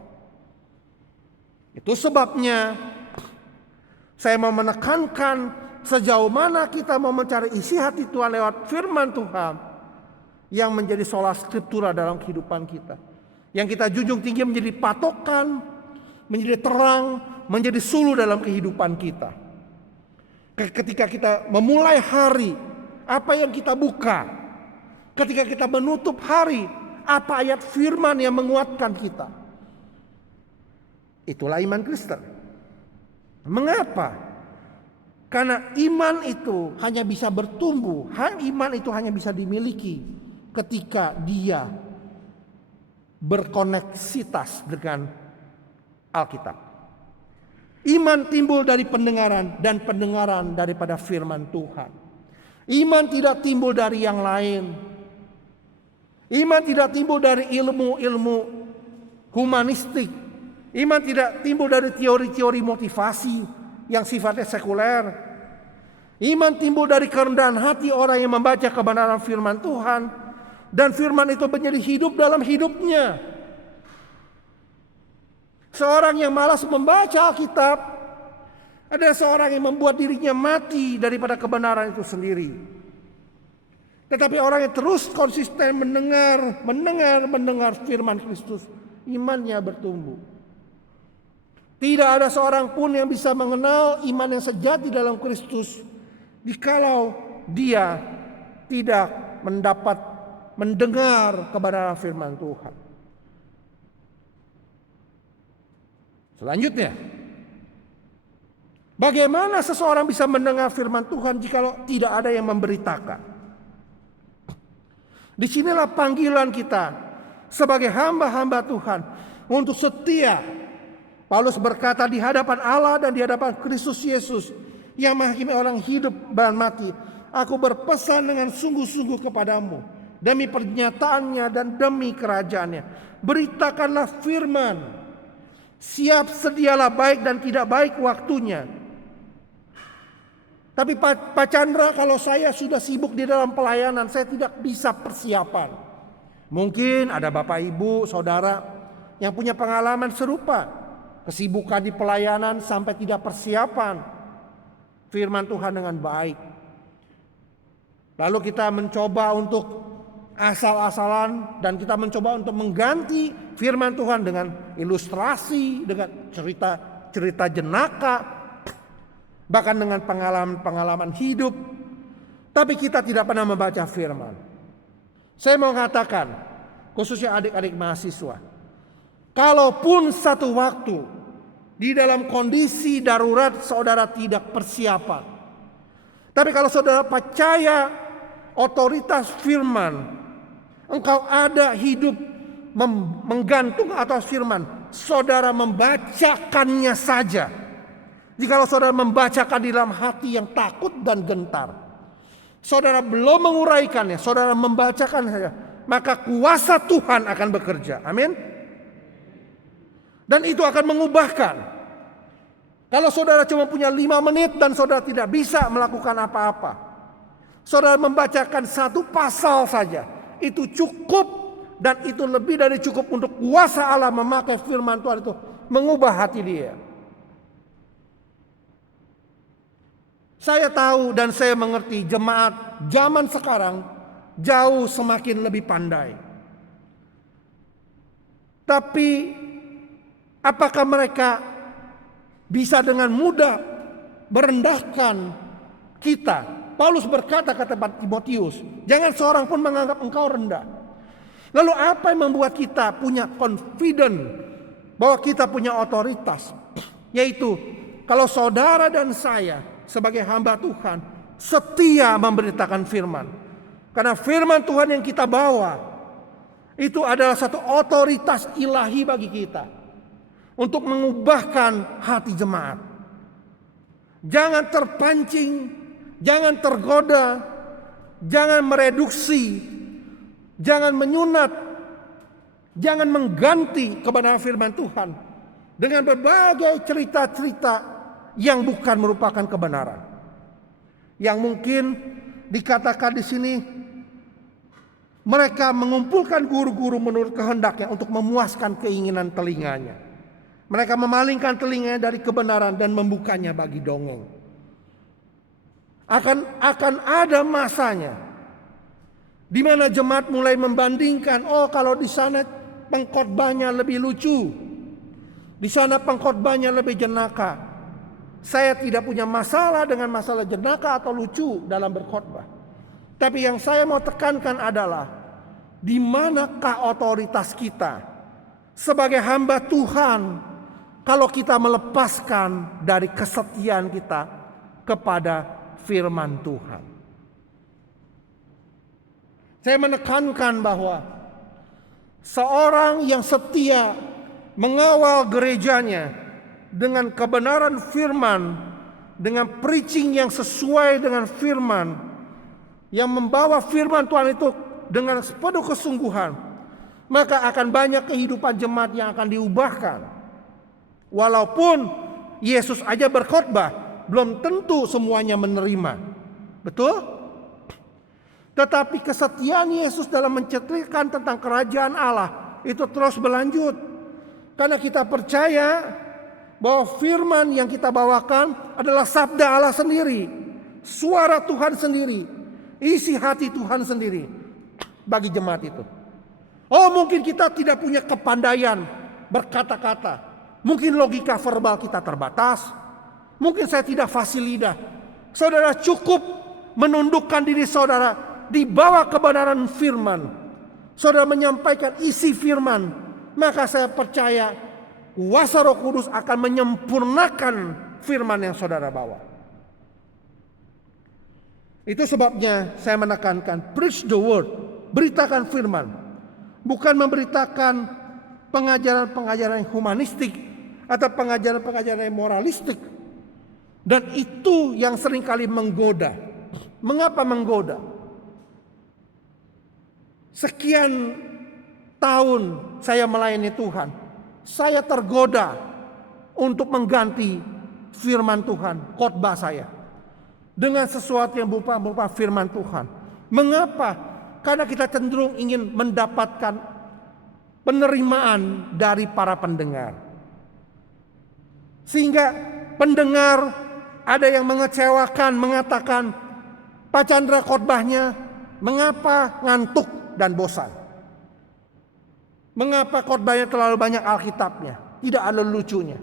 Itu sebabnya saya mau menekankan sejauh mana kita mau mencari isi hati Tuhan lewat firman Tuhan yang menjadi sola scriptura dalam kehidupan kita. Yang kita junjung tinggi menjadi patokan, menjadi terang, menjadi suluh dalam kehidupan kita. Ketika kita memulai hari Apa yang kita buka ketika kita menutup hari? Apa ayat firman yang menguatkan kita? Itulah iman Kristen. Mengapa? Karena iman itu hanya bisa bertumbuh, iman itu hanya bisa dimiliki ketika dia berkoneksitas dengan Alkitab. Iman timbul dari pendengaran, dan pendengaran daripada firman Tuhan. Iman tidak timbul dari yang lain. Iman tidak timbul dari ilmu-ilmu humanistik. Iman tidak timbul dari teori-teori motivasi yang sifatnya sekuler. Iman timbul dari kerendahan hati orang yang membaca kebenaran firman Tuhan, dan firman itu menjadi hidup dalam hidupnya. Seorang yang malas membaca Alkitab adalah seorang yang membuat dirinya mati daripada kebenaran itu sendiri. Tetapi orang yang terus konsisten mendengar firman Kristus, imannya bertumbuh. Tidak ada seorang pun yang bisa mengenal iman yang sejati dalam Kristus jikalau dia tidak mendapat mendengar kebenaran firman Tuhan. Selanjutnya, bagaimana seseorang bisa mendengar firman Tuhan jikalau tidak ada yang memberitakan? Disinilah panggilan kita sebagai hamba-hamba Tuhan untuk setia. Paulus berkata di hadapan Allah dan di hadapan Kristus Yesus yang menghakimi orang hidup dan mati, aku berpesan dengan sungguh-sungguh kepadamu demi pernyataannya dan demi kerajaannya, beritakanlah firman. Siap sedialah baik dan tidak baik waktunya. Tapi Pak Chandra, kalau saya sudah sibuk di dalam pelayanan, saya tidak bisa persiapan. Mungkin ada Bapak Ibu, Saudara yang punya pengalaman serupa. Kesibukan di pelayanan sampai tidak persiapan firman Tuhan dengan baik. Lalu kita mencoba untuk asal-asalan, dan kita mencoba untuk mengganti firman Tuhan dengan ilustrasi, dengan cerita jenaka, bahkan dengan pengalaman-pengalaman hidup. Tapi kita tidak pernah membaca firman. Saya mau katakan, khususnya adik-adik mahasiswa, kalaupun satu waktu di dalam kondisi darurat saudara tidak persiapan, tapi kalau saudara percaya otoritas firman, engkau ada hidup menggantung atas firman, saudara membacakannya saja. Jikalau saudara membacakan di dalam hati yang takut dan gentar, saudara belum menguraikannya, saudara membacakan saja, maka kuasa Tuhan akan bekerja. Amin. Dan itu akan mengubahkan. Kalau saudara cuma punya 5 menit dan saudara tidak bisa melakukan apa-apa, saudara membacakan 1 pasal saja, itu cukup, dan itu lebih dari cukup untuk kuasa Allah memakai firman Tuhan itu mengubah hati dia. Saya tahu dan saya mengerti jemaat zaman sekarang jauh semakin lebih pandai. Tapi apakah mereka bisa dengan mudah merendahkan kita? Paulus berkata ke tempat Timotius, jangan seorang pun menganggap engkau rendah. Lalu apa yang membuat kita punya confident bahwa kita punya otoritas? Yaitu kalau saudara dan saya sebagai hamba Tuhan setia memberitakan firman. Karena firman Tuhan yang kita bawa itu adalah satu otoritas ilahi bagi kita untuk mengubahkan hati jemaat. Jangan terpancing, jangan tergoda, jangan mereduksi, jangan menyunat, jangan mengganti kebenaran firman Tuhan dengan berbagai cerita-cerita yang bukan merupakan kebenaran. Yang mungkin dikatakan di sini, mereka mengumpulkan guru-guru menurut kehendaknya untuk memuaskan keinginan telinganya. Mereka memalingkan telinganya dari kebenaran dan membukanya bagi dongeng. Akan ada masanya di mana jemaat mulai membandingkan, oh kalau di sana pengkhotbahnya lebih lucu, di sana pengkhotbahnya lebih jenaka. Saya tidak punya masalah dengan masalah jenaka atau lucu dalam berkhotbah. Tapi yang saya mau tekankan adalah, di manakah otoritas kita sebagai hamba Tuhan kalau kita melepaskan dari kesetiaan kita kepada firman Tuhan? Saya menekankan bahwa seorang yang setia mengawal gerejanya dengan kebenaran firman, dengan preaching yang sesuai dengan firman, yang membawa firman Tuhan itu dengan sepenuh kesungguhan, maka akan banyak kehidupan jemaat yang akan diubahkan. Walaupun Yesus aja berkhotbah, belum tentu semuanya menerima. Betul? Tetapi kesetiaan Yesus dalam menceritakan tentang kerajaan Allah itu terus berlanjut. Karena kita percaya bahwa firman yang kita bawakan adalah sabda Allah sendiri, suara Tuhan sendiri, isi hati Tuhan sendiri bagi jemaat itu. Oh, mungkin kita tidak punya kepandaian berkata-kata, mungkin logika verbal kita terbatas, mungkin saya tidak fasih lidah. Saudara cukup menundukkan diri saudara di bawah kebenaran firman, saudara menyampaikan isi firman, maka saya percaya kuasa Roh Kudus akan menyempurnakan firman yang saudara bawa. Itu sebabnya saya menekankan preach the word, beritakan firman, bukan memberitakan pengajaran-pengajaran yang humanistik atau pengajaran-pengajaran yang moralistik. Dan itu yang seringkali menggoda. Mengapa menggoda? Sekian tahun saya melayani Tuhan, saya tergoda untuk mengganti firman Tuhan, khotbah saya, dengan sesuatu yang berupa firman Tuhan. Mengapa? Karena kita cenderung ingin mendapatkan penerimaan dari para pendengar. Sehingga pendengar ada yang mengecewakan, mengatakan, Pak Chandra khotbahnya mengapa ngantuk dan bosan? Mengapa khotbahnya terlalu banyak Alkitabnya? Tidak ada lucunya.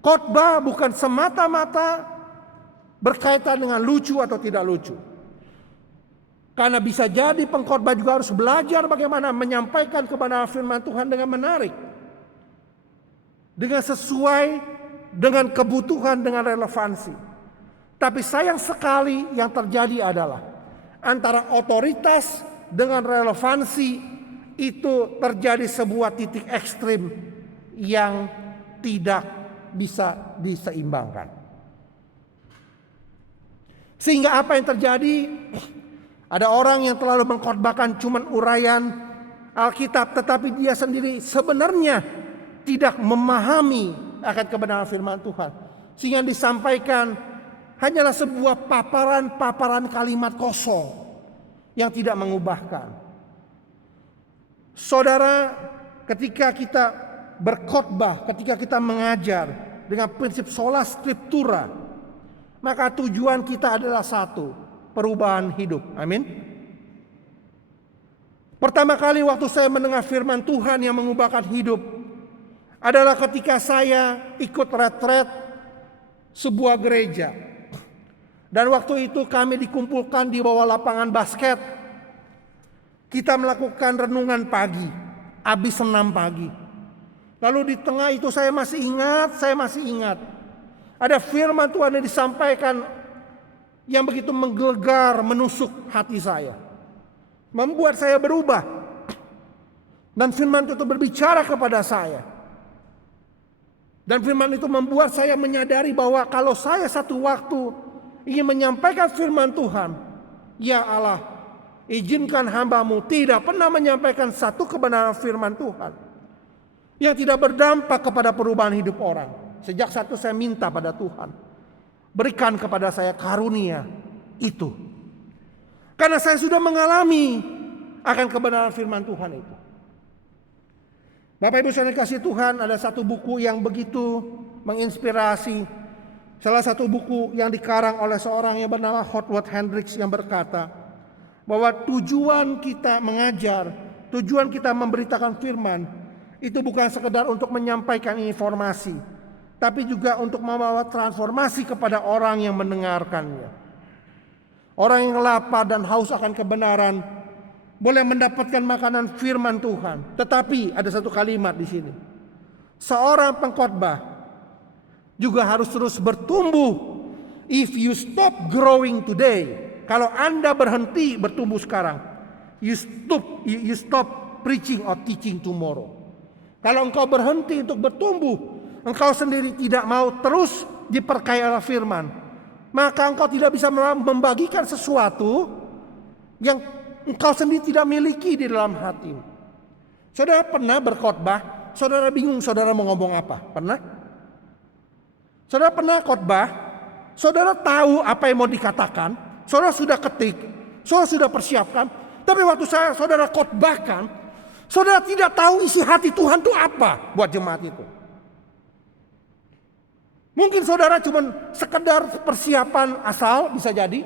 Khotbah bukan semata-mata berkaitan dengan lucu atau tidak lucu. Karena bisa jadi pengkhotbah juga harus belajar bagaimana menyampaikan kebenaran firman Tuhan dengan menarik, dengan sesuai dengan kebutuhan, dengan relevansi. Tapi sayang sekali yang terjadi adalah antara otoritas dengan relevansi itu terjadi sebuah titik ekstrim yang tidak bisa diseimbangkan. Sehingga apa yang terjadi? Ada orang yang terlalu mengkhotbahkan cuman uraian Alkitab, tetapi dia sendiri sebenarnya tidak memahami akan kebenaran firman Tuhan. Sehingga disampaikan hanyalah sebuah paparan kalimat kosong yang tidak mengubahkan. Saudara, ketika kita berkhotbah, ketika kita mengajar dengan prinsip sola scriptura, maka tujuan kita adalah satu, perubahan hidup. Amin. Pertama kali waktu saya mendengar firman Tuhan yang mengubahkan hidup adalah ketika saya ikut retret sebuah gereja. Dan waktu itu kami dikumpulkan di bawah lapangan basket. Kita melakukan renungan pagi, habis senam pagi. Lalu di tengah itu saya masih ingat. Ada firman Tuhan yang disampaikan yang begitu menggelegar, menusuk hati saya. Membuat saya berubah. Dan firman itu berbicara kepada saya. Dan firman itu membuat saya menyadari bahwa kalau saya satu waktu ingin menyampaikan firman Tuhan, ya Allah, izinkan hamba-Mu tidak pernah menyampaikan satu kebenaran firman Tuhan yang tidak berdampak kepada perubahan hidup orang. Sejak satu saya minta pada Tuhan, berikan kepada saya karunia itu. Karena saya sudah mengalami akan kebenaran firman Tuhan itu. Bapak Ibu saudara kasih Tuhan, ada satu buku yang begitu menginspirasi. Salah satu buku yang dikarang oleh seorang yang bernama Howard Hendricks yang berkata bahwa tujuan kita mengajar, tujuan kita memberitakan firman itu bukan sekedar untuk menyampaikan informasi, tapi juga untuk membawa transformasi kepada orang yang mendengarkannya. Orang yang lapar dan haus akan kebenaran boleh mendapatkan makanan firman Tuhan. Tetapi ada satu kalimat di sini. Seorang pengkhotbah juga harus terus bertumbuh. If you stop growing today, kalau Anda berhenti bertumbuh sekarang, you stop preaching or teaching tomorrow. Kalau engkau berhenti untuk bertumbuh, engkau sendiri tidak mau terus diperkaya oleh firman, maka engkau tidak bisa membagikan sesuatu yang engkau sendiri tidak miliki di dalam hatimu. Saudara pernah berkhotbah, saudara bingung saudara mau ngomong apa? Pernah? Saudara pernah khotbah, saudara tahu apa yang mau dikatakan, saudara sudah ketik, saudara sudah persiapkan, tapi waktu saudara khotbahkan, saudara tidak tahu isi hati Tuhan itu apa buat jemaat itu. Mungkin saudara cuma sekedar persiapan asal, bisa jadi.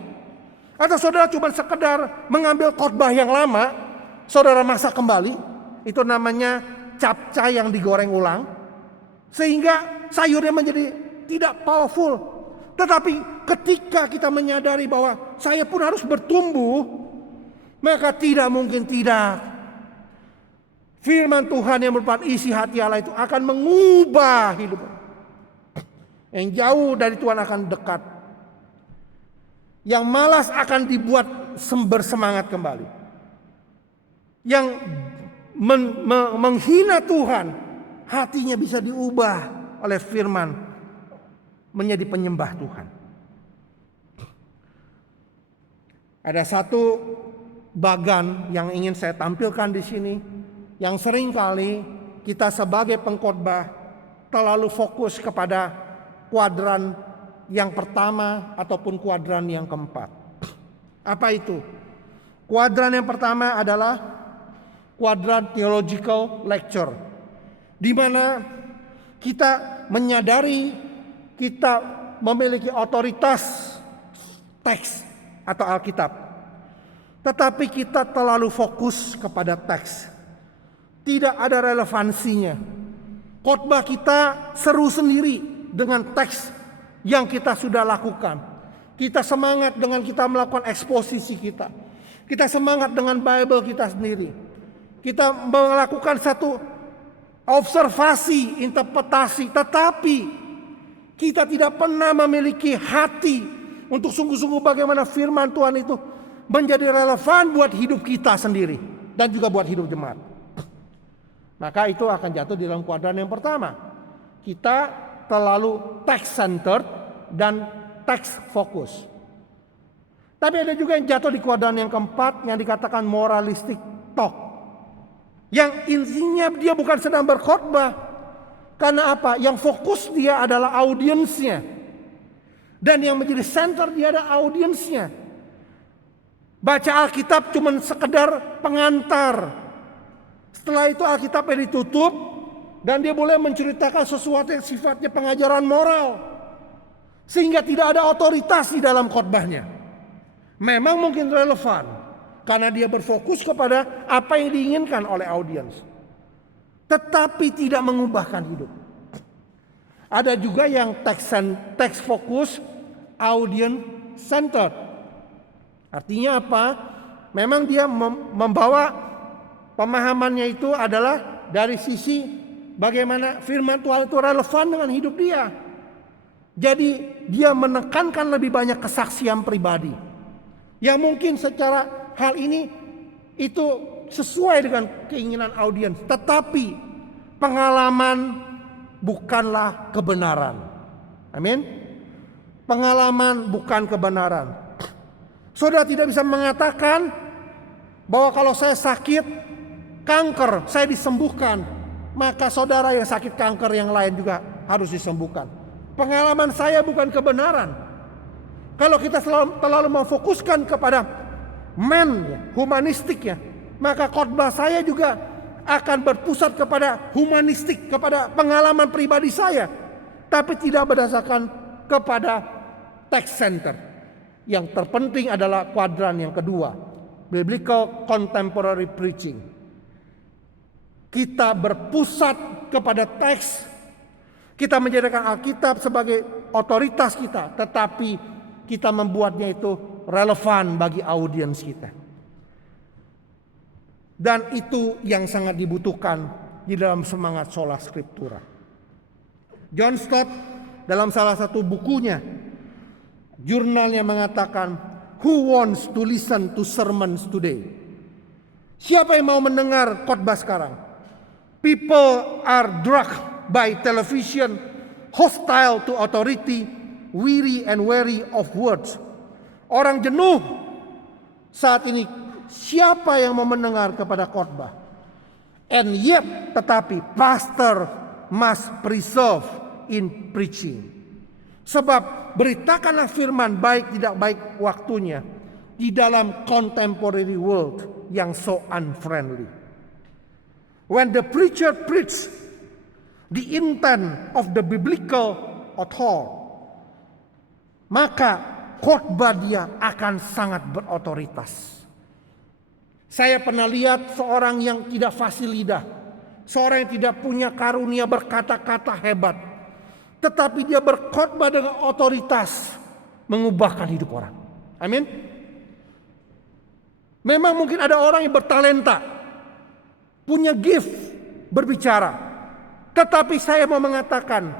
Atau saudara cuma sekedar mengambil khotbah yang lama, saudara masak kembali. Itu namanya capcay yang digoreng ulang. Sehingga sayurnya menjadi tidak powerful. Tetapi ketika kita menyadari bahwa saya pun harus bertumbuh, maka tidak mungkin tidak. Firman Tuhan yang merupakan isi hati Allah itu akan mengubah hidup. Yang jauh dari Tuhan akan dekat. Yang malas akan dibuat bersemangat kembali. Yang menghina Tuhan, hatinya bisa diubah oleh firman menjadi penyembah Tuhan. Ada satu bagan yang ingin saya tampilkan di sini, yang sering kali kita sebagai pengkhotbah terlalu fokus kepada kuadran yang pertama ataupun kuadran yang keempat. Apa itu? Kuadran yang pertama adalah kuadran theological lecture, di mana kita menyadari kita memiliki otoritas teks atau Alkitab, tetapi kita terlalu fokus kepada teks, tidak ada relevansinya. Khotbah kita seru sendiri dengan teks yang kita sudah lakukan. Kita semangat dengan kita melakukan eksposisi kita. Kita semangat dengan Bible kita sendiri. Kita melakukan satu observasi, interpretasi, tetapi kita tidak pernah memiliki hati untuk sungguh-sungguh bagaimana firman Tuhan itu menjadi relevan buat hidup kita sendiri dan juga buat hidup jemaat. Maka itu akan jatuh di dalam kuadran yang pertama. Kita terlalu text-centered dan text-focus. Tapi ada juga yang jatuh di kuadran yang keempat yang dikatakan moralistic talk. Yang intinya dia bukan sedang berkhotbah. Karena apa? Yang fokus dia adalah audiensnya. Dan yang menjadi center dia ada audiensnya. Baca Alkitab cuma sekedar pengantar. Setelah itu Alkitabnya ditutup. Dan dia boleh menceritakan sesuatu yang sifatnya pengajaran moral. Sehingga tidak ada otoritas di dalam khotbahnya. Memang mungkin relevan. Karena dia berfokus kepada apa yang diinginkan oleh audiens. Tetapi tidak mengubahkan hidup. Ada juga yang text focus, audience centered. Artinya apa? Memang dia membawa pemahamannya itu adalah dari sisi bagaimana firman Tuhan itu relevan dengan hidup dia. Jadi dia menekankan lebih banyak kesaksian pribadi. Yang mungkin secara hal ini itu sesuai dengan keinginan audiens. Tetapi pengalaman bukanlah kebenaran. Amin. Pengalaman bukan kebenaran. Saudara tidak bisa mengatakan bahwa kalau saya sakit kanker, saya disembuhkan. Maka saudara yang sakit kanker yang lain juga harus disembuhkan. Pengalaman saya bukan kebenaran. Kalau kita terlalu memfokuskan kepada humanistik, maka khotbah saya juga akan berpusat kepada humanistik, kepada pengalaman pribadi saya. Tapi tidak berdasarkan kepada text center. Yang terpenting adalah kuadran yang kedua, biblical contemporary preaching. Kita berpusat kepada teks. Kita menjadikan Alkitab sebagai otoritas kita. Tetapi kita membuatnya itu relevan bagi audiens kita. Dan itu yang sangat dibutuhkan di dalam semangat sola scriptura. John Stott dalam salah satu bukunya, jurnalnya mengatakan, "Who wants to listen to sermons today?" Siapa yang mau mendengar khotbah sekarang? People are drugged by television, hostile to authority, weary and weary of words. Orang jenuh saat ini. Siapa yang mau mendengar kepada khotbah? And yet, tetapi pastor must preserve in preaching. Sebab beritakanlah firman baik tidak baik waktunya di dalam contemporary world yang so unfriendly. When the preacher preach the intent of the biblical author, maka khotbah dia akan sangat berotoritas. Saya pernah lihat seorang yang tidak fasih lidah, seorang yang tidak punya karunia berkata-kata hebat, tetapi dia berkhotbah dengan otoritas, mengubahkan hidup orang. Amin. Memang mungkin ada orang yang bertalenta, punya gift berbicara, tetapi saya mau mengatakan,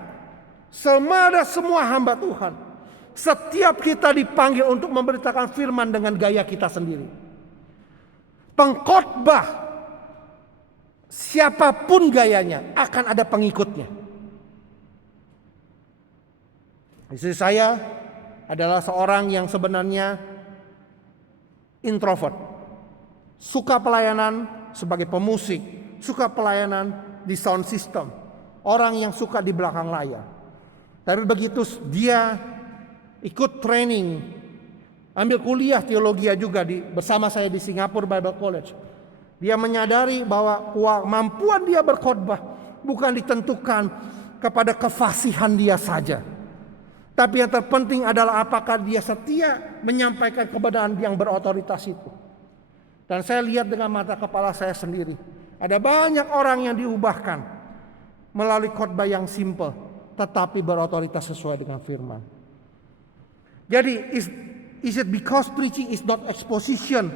semua hamba Tuhan, setiap kita dipanggil untuk memberitakan firman dengan gaya kita sendiri. Pengkhotbah, siapapun gayanya, akan ada pengikutnya. Istri saya adalah seorang yang sebenarnya introvert. Suka pelayanan sebagai pemusik, suka pelayanan di sound system. Orang yang suka di belakang layar. Tapi begitu dia ikut training, ambil kuliah teologi juga bersama saya di Singapore Bible College. Dia menyadari bahwa kemampuan dia berkhotbah bukan ditentukan kepada kefasihan dia saja. Tapi yang terpenting adalah apakah dia setia menyampaikan kebenaran yang berotoritas itu. Dan saya lihat dengan mata kepala saya sendiri. Ada banyak orang yang diubahkan melalui khotbah yang simple, tetapi berotoritas sesuai dengan firman. Jadi is it because preaching is not exposition?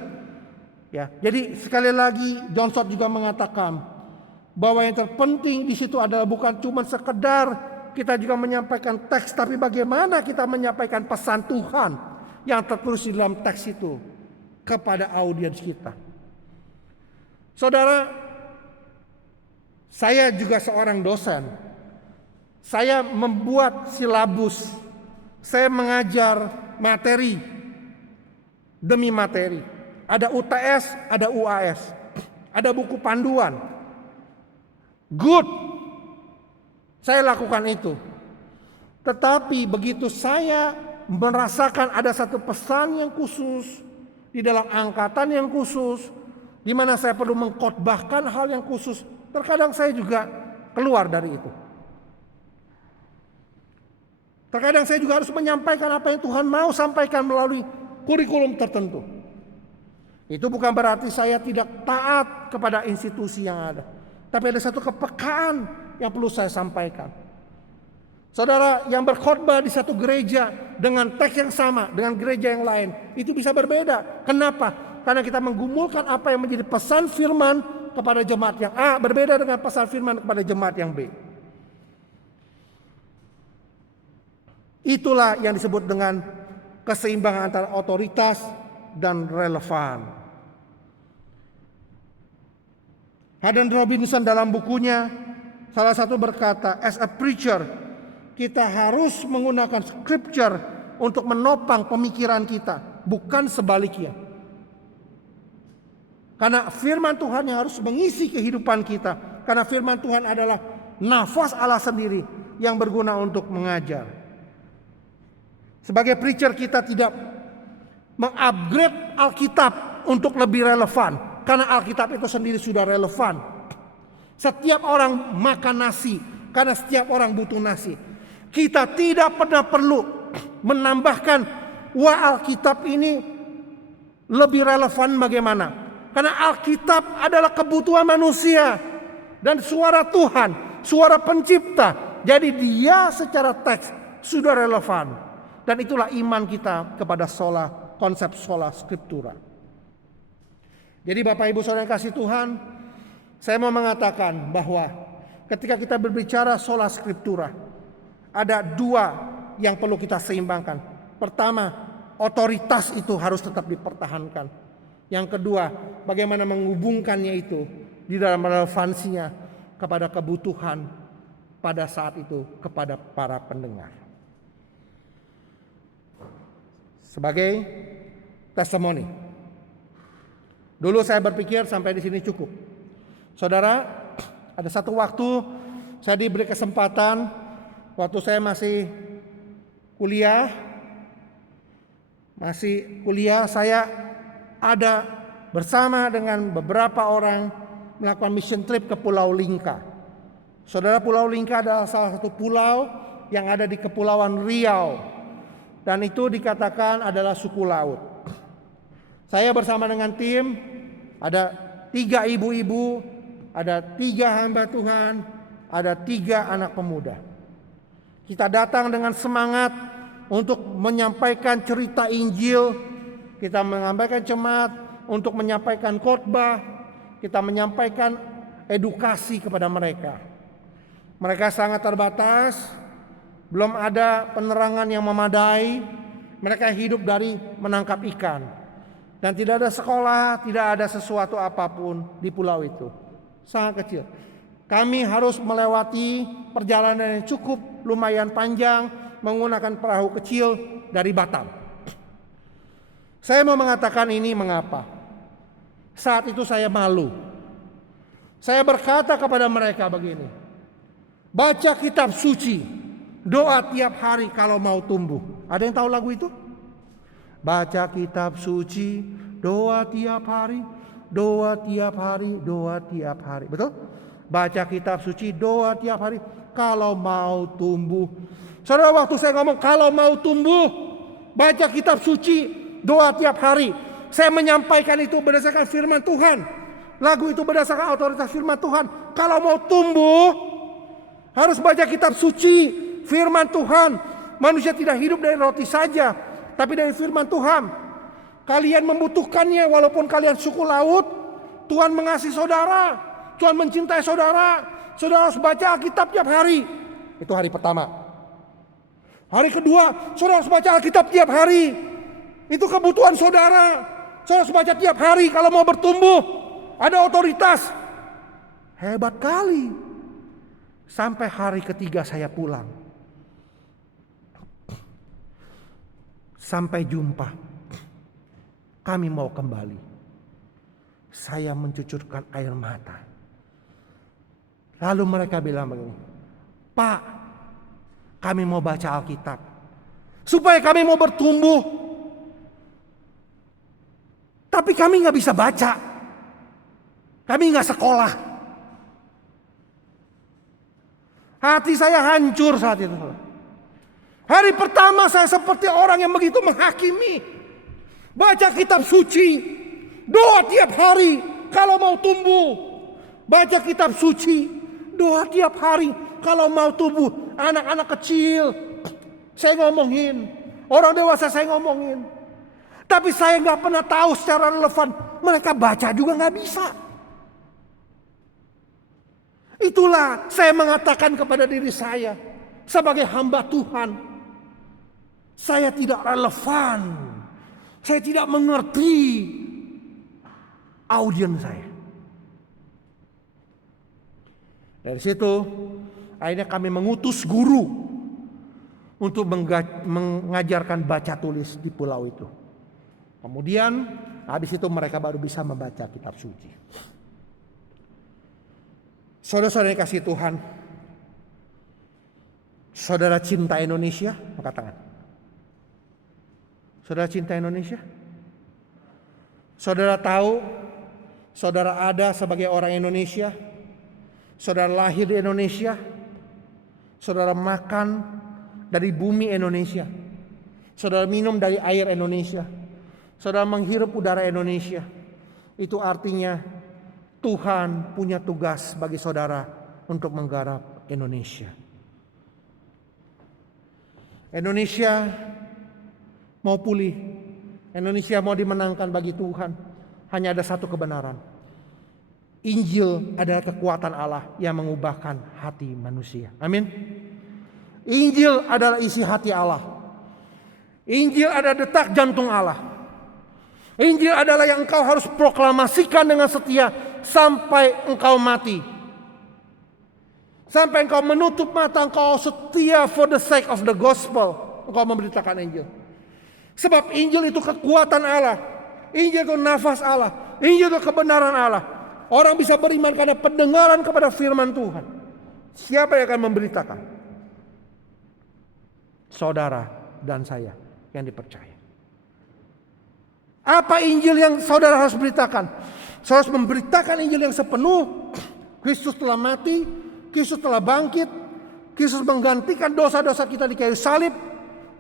Ya, jadi sekali lagi John Stott juga mengatakan bahwa yang terpenting di situ adalah bukan cuma sekedar kita juga menyampaikan teks, tapi bagaimana kita menyampaikan pesan Tuhan yang tertulis di dalam teks itu kepada audiens kita. Saudara, saya juga seorang dosen. Saya membuat silabus. Saya mengajar materi demi materi. Ada UTS, ada UAS. Ada buku panduan. Good. Saya lakukan itu. Tetapi begitu saya merasakan ada satu pesan yang khusus di dalam angkatan yang khusus, di mana saya perlu mengkhotbahkan hal yang khusus, terkadang saya juga keluar dari itu. Terkadang saya juga harus menyampaikan apa yang Tuhan mau sampaikan melalui kurikulum tertentu. Itu bukan berarti saya tidak taat kepada institusi yang ada. Tapi ada satu kepekaan yang perlu saya sampaikan. Saudara, yang berkhotbah di satu gereja dengan teks yang sama dengan gereja yang lain, itu bisa berbeda. Kenapa? Karena kita menggumulkan apa yang menjadi pesan firman kepada jemaat yang A berbeda dengan pesan firman kepada jemaat yang B. Itulah yang disebut dengan keseimbangan antara otoritas dan relevan. Haddon Robinson dalam bukunya salah satu berkata, as a preacher, kita harus menggunakan scripture untuk menopang pemikiran kita, bukan sebaliknya. Karena firman Tuhan yang harus mengisi kehidupan kita. Karena firman Tuhan adalah nafas Allah sendiri yang berguna untuk mengajar. Sebagai preacher kita tidak mengupgrade Alkitab untuk lebih relevan. Karena Alkitab itu sendiri sudah relevan. Setiap orang makan nasi karena setiap orang butuh nasi. Kita tidak pernah perlu menambahkan wah Alkitab ini lebih relevan bagaimana. Karena Alkitab adalah kebutuhan manusia dan suara Tuhan, suara pencipta. Jadi dia secara teks sudah relevan. Dan itulah iman kita kepada sola konsep sola scriptura. Jadi Bapak Ibu Saudara yang kasih Tuhan, saya mau mengatakan bahwa ketika kita berbicara sola scriptura, ada dua yang perlu kita seimbangkan. Pertama, otoritas itu harus tetap dipertahankan. Yang kedua, bagaimana menghubungkannya itu di dalam relevansinya kepada kebutuhan pada saat itu kepada para pendengar. Sebagai testimoni, dulu saya berpikir sampai di sini cukup. Saudara, ada satu waktu saya diberi kesempatan waktu saya masih kuliah, saya ada bersama dengan beberapa orang melakukan mission trip ke Pulau Lingka. Saudara, Pulau Lingka adalah salah satu pulau yang ada di Kepulauan Riau. Dan itu dikatakan adalah suku laut. Saya bersama dengan tim, ada 3 ibu-ibu, ada 3 hamba Tuhan, ada 3 anak pemuda. Kita datang dengan semangat untuk menyampaikan cerita Injil, kita menyampaikan jemaat, untuk menyampaikan khotbah, kita menyampaikan edukasi kepada mereka. Mereka sangat terbatas, belum ada penerangan yang memadai. Mereka hidup dari menangkap ikan. Dan tidak ada sekolah, tidak ada sesuatu apapun di pulau itu. Sangat kecil. Kami harus melewati perjalanan yang cukup lumayan panjang menggunakan perahu kecil dari Batam. Saya mau mengatakan ini mengapa? Saat itu saya malu. Saya berkata kepada mereka begini, baca kitab suci, doa tiap hari kalau mau tumbuh. Ada yang tahu lagu itu? Baca kitab suci, doa tiap hari, doa tiap hari, doa tiap hari. Betul? Baca kitab suci, doa tiap hari kalau mau tumbuh. Saudara, waktu saya ngomong kalau mau tumbuh, baca kitab suci, doa tiap hari, saya menyampaikan itu berdasarkan firman Tuhan. Lagu itu berdasarkan otoritas firman Tuhan. Kalau mau tumbuh, harus baca kitab suci, firman Tuhan. Manusia tidak hidup dari roti saja, tapi dari firman Tuhan. Kalian membutuhkannya walaupun kalian suku laut. Tuhan mengasihi saudara, Tuhan mencintai saudara. Saudara harus baca Alkitab tiap hari. Itu hari pertama. Hari kedua, saudara harus baca Alkitab tiap hari. Itu kebutuhan saudara. Saudara harus baca tiap hari kalau mau bertumbuh. Ada otoritas. Hebat kali. Sampai hari ketiga saya pulang. Sampai jumpa. Kami mau kembali. Saya mencucurkan air mata. Lalu mereka bilang begini, Pak, kami mau baca Alkitab. Supaya kami mau bertumbuh. Tapi kami gak bisa baca. Kami gak sekolah. Hati saya hancur saat itu. Hari pertama saya seperti orang yang begitu menghakimi. Baca kitab suci, doa tiap hari kalau mau tumbuh. Baca kitab suci, doa tiap hari kalau mau tumbuh. Anak-anak kecil saya ngomongin, orang dewasa saya ngomongin. Tapi saya gak pernah tahu secara relevan mereka baca juga gak bisa. Itulah saya mengatakan kepada diri saya sebagai hamba Tuhan. Saya tidak relevan. Saya tidak mengerti audiens saya. Dari situ akhirnya kami mengutus guru untuk mengajarkan baca tulis di pulau itu. Kemudian habis itu mereka baru bisa membaca kitab suci. Saudara-saudara yang kasih Tuhan, saudara cinta Indonesia? Angkat tangan. Saudara cinta Indonesia? Saudara tahu, saudara ada sebagai orang Indonesia. Saudara lahir di Indonesia. Saudara makan dari bumi Indonesia. Saudara minum dari air Indonesia. Saudara menghirup udara Indonesia. Itu artinya Tuhan punya tugas bagi saudara untuk menggarap Indonesia. Indonesia mau pulih Indonesia mau dimenangkan bagi Tuhan, hanya ada satu kebenaran. Injil adalah kekuatan Allah yang mengubahkan hati manusia. Amin. Injil adalah isi hati Allah. Injil adalah detak jantung Allah. Injil adalah yang engkau harus proklamasikan dengan setia sampai engkau mati. Sampai engkau menutup mata, engkau setia for the sake of the gospel. Engkau memberitakan Injil. Sebab Injil itu kekuatan Allah. Injil itu nafas Allah. Injil itu kebenaran Allah. Orang bisa beriman karena pendengaran kepada firman Tuhan. Siapa yang akan memberitakan? Saudara dan saya yang dipercaya. Apa Injil yang saudara harus beritakan? Saudara harus memberitakan Injil yang sepenuh. Kristus telah mati, Kristus telah bangkit, Kristus menggantikan dosa-dosa kita di kayu salib.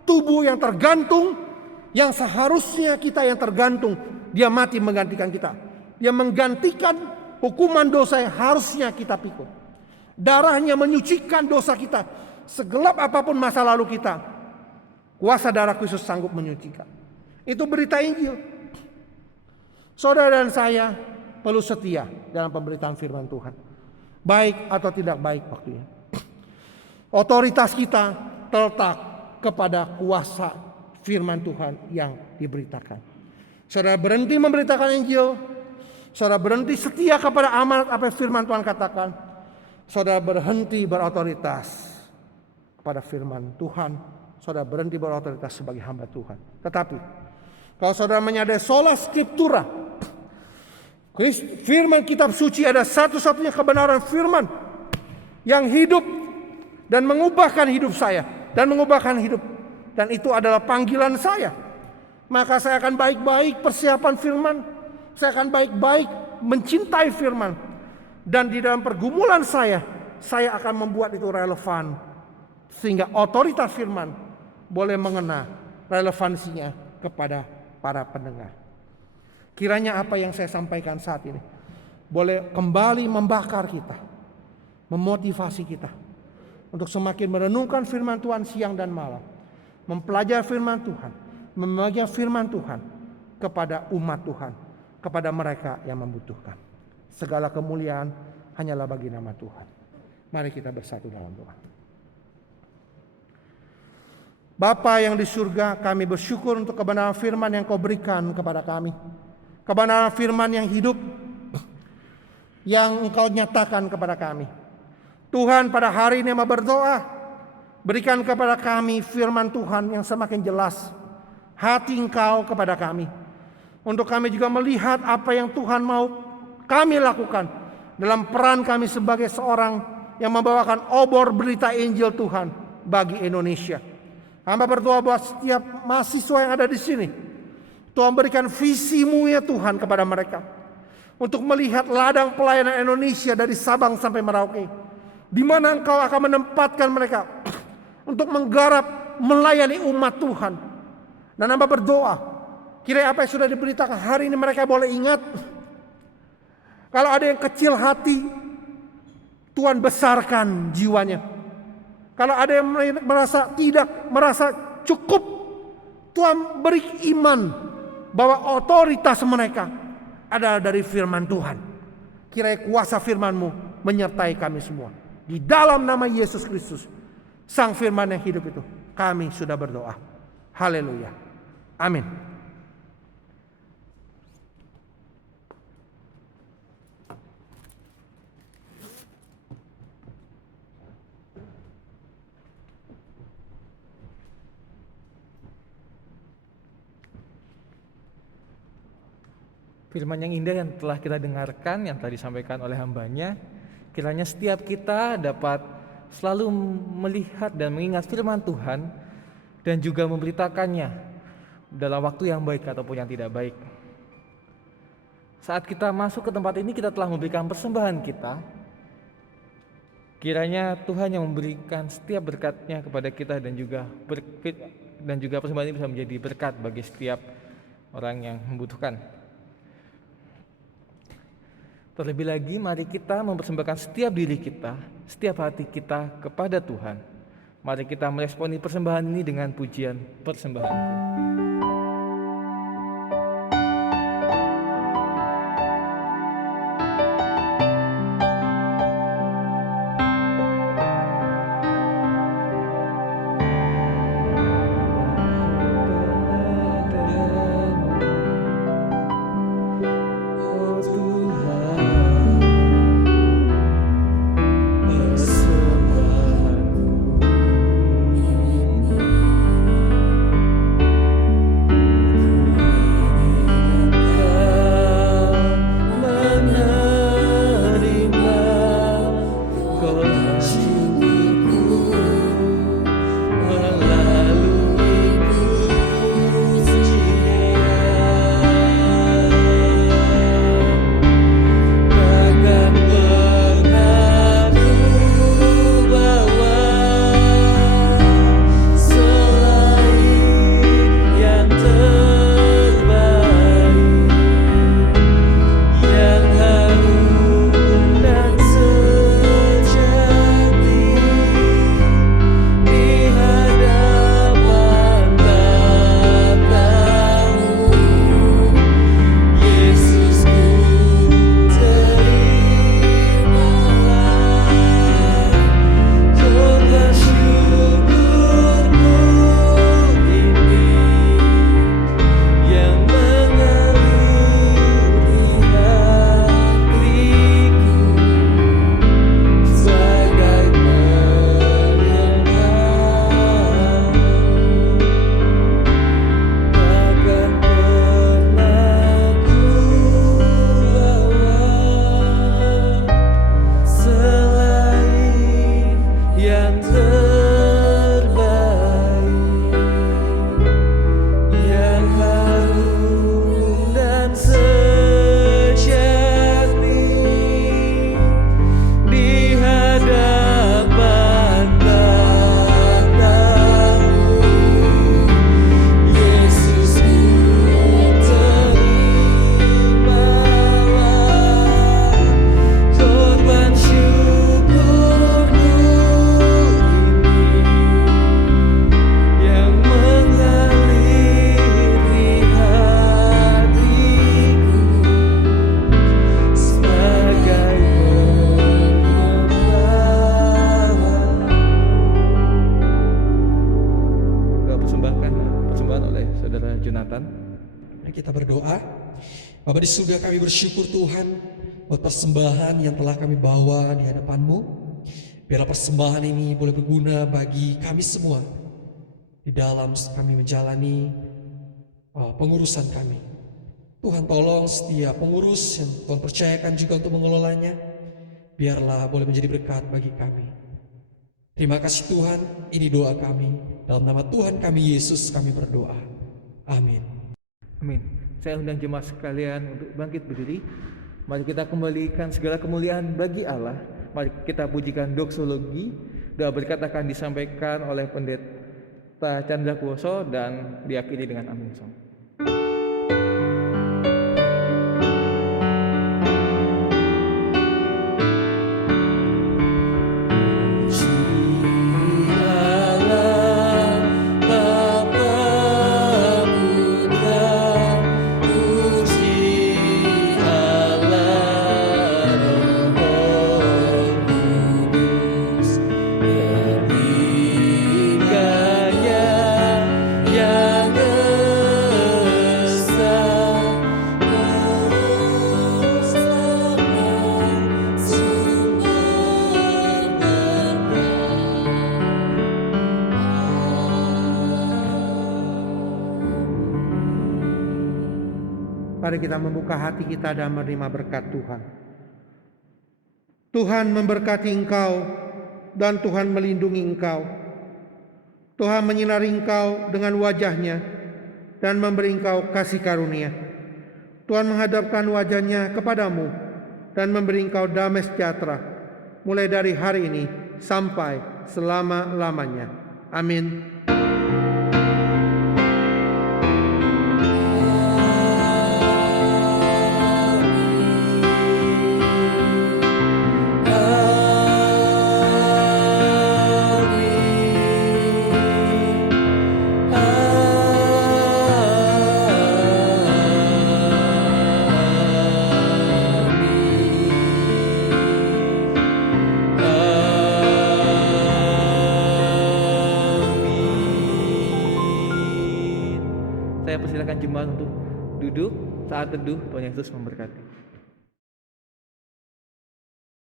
Tubuh yang tergantung, yang seharusnya kita yang tergantung, dia mati menggantikan kita. Dia menggantikan hukuman dosa yang harusnya kita pikul. Darahnya menyucikan dosa kita. Segelap apapun masa lalu kita, kuasa darah Kristus sanggup menyucikan. Itu berita Injil. Saudara dan saya perlu setia dalam pemberitaan firman Tuhan. Baik atau tidak baik waktunya. Otoritas kita terletak kepada kuasa firman Tuhan yang diberitakan. Saudara berhenti memberitakan Injil, saudara berhenti setia kepada amanat apa yang firman Tuhan katakan, saudara berhenti berotoritas kepada firman Tuhan, saudara berhenti berotoritas sebagai hamba Tuhan. Tetapi kalau saudara menyadari sola scriptura, firman kitab suci ada satu-satunya kebenaran firman yang hidup dan mengubahkan hidup saya dan mengubahkan hidup, dan itu adalah panggilan saya. Maka saya akan baik-baik persiapan firman, saya akan baik-baik mencintai firman, dan di dalam pergumulan saya akan membuat itu relevan sehingga otoritas firman boleh mengena relevansinya kepada para pendengar. Kiranya apa yang saya sampaikan saat ini boleh kembali membakar kita, memotivasi kita untuk semakin merenungkan firman Tuhan siang dan malam, mempelajari firman Tuhan, membagi firman Tuhan kepada umat Tuhan, kepada mereka yang membutuhkan. Segala kemuliaan hanyalah bagi nama Tuhan. Mari kita bersatu dalam doa. Bapa yang di surga, kami bersyukur untuk kebenaran firman yang Kau berikan kepada kami. Kebenaran firman yang hidup, yang Engkau nyatakan kepada kami. Tuhan, pada hari ini mau berdoa, berikan kepada kami firman Tuhan yang semakin jelas, hati Engkau kepada kami, untuk kami juga melihat apa yang Tuhan mau kami lakukan dalam peran kami sebagai seorang yang membawakan obor berita Injil Tuhan bagi Indonesia. Hamba berdoa buat setiap mahasiswa yang ada di sini, Tuhan berikan visi-Mu ya Tuhan kepada mereka, untuk melihat ladang pelayanan Indonesia dari Sabang sampai Merauke, di mana Engkau akan menempatkan mereka untuk menggarap melayani umat Tuhan. Dan hamba berdoa, kiranya apa yang sudah diberitakan hari ini mereka boleh ingat, kalau ada yang kecil hati, Tuhan besarkan jiwanya. Kalau ada yang tidak merasa cukup, Tuhan beri iman bahwa otoritas mereka adalah dari firman Tuhan. Kiranya kuasa firman-Mu menyertai kami semua. Di dalam nama Yesus Kristus, Sang Firman yang hidup itu, kami sudah berdoa. Haleluya. Amin. Firman yang indah yang telah kita dengarkan, yang tadi disampaikan oleh hambanya, kiranya setiap kita dapat selalu melihat dan mengingat firman Tuhan dan juga memberitakannya dalam waktu yang baik ataupun yang tidak baik. Saat kita masuk ke tempat ini, kita telah memberikan persembahan kita. Kiranya Tuhan yang memberikan setiap berkat-Nya kepada kita, dan juga persembahan ini bisa menjadi berkat bagi setiap orang yang membutuhkan. Terlebih lagi, mari kita mempersembahkan setiap diri kita, setiap hati kita kepada Tuhan. Mari kita meresponi persembahan ini dengan pujian persembahanku. Mari kita berdoa. Bapa di surga, kami bersyukur Tuhan buat persembahan yang telah kami bawa di hadapan-Mu. Biarlah persembahan ini boleh berguna bagi kami semua di dalam kami menjalani pengurusan kami. Tuhan, tolong setiap pengurus yang Tuhan percayakan juga untuk mengelolanya, biarlah boleh menjadi berkat bagi kami. Terima kasih Tuhan, ini doa kami. Dalam nama Tuhan kami Yesus kami berdoa. Amin. Amin. Saya undang jemaat sekalian untuk bangkit berdiri. Mari kita kembalikan segala kemuliaan bagi Allah. Mari kita pujikan doksologi. Doa berkat akan disampaikan oleh Pendeta Chandra Kuoso dan diakhiri dengan amin song. Mari kita membuka hati kita dan menerima berkat Tuhan. Tuhan memberkati engkau dan Tuhan melindungi engkau. Tuhan menyinari engkau dengan wajah-Nya dan memberi engkau kasih karunia. Tuhan menghadapkan wajah-Nya kepadamu dan memberi engkau damai sejahtera mulai dari hari ini sampai selama-lamanya. Amin. Saya persilakan jemaat untuk duduk saat teduh. Tuhan Yesus memberkati.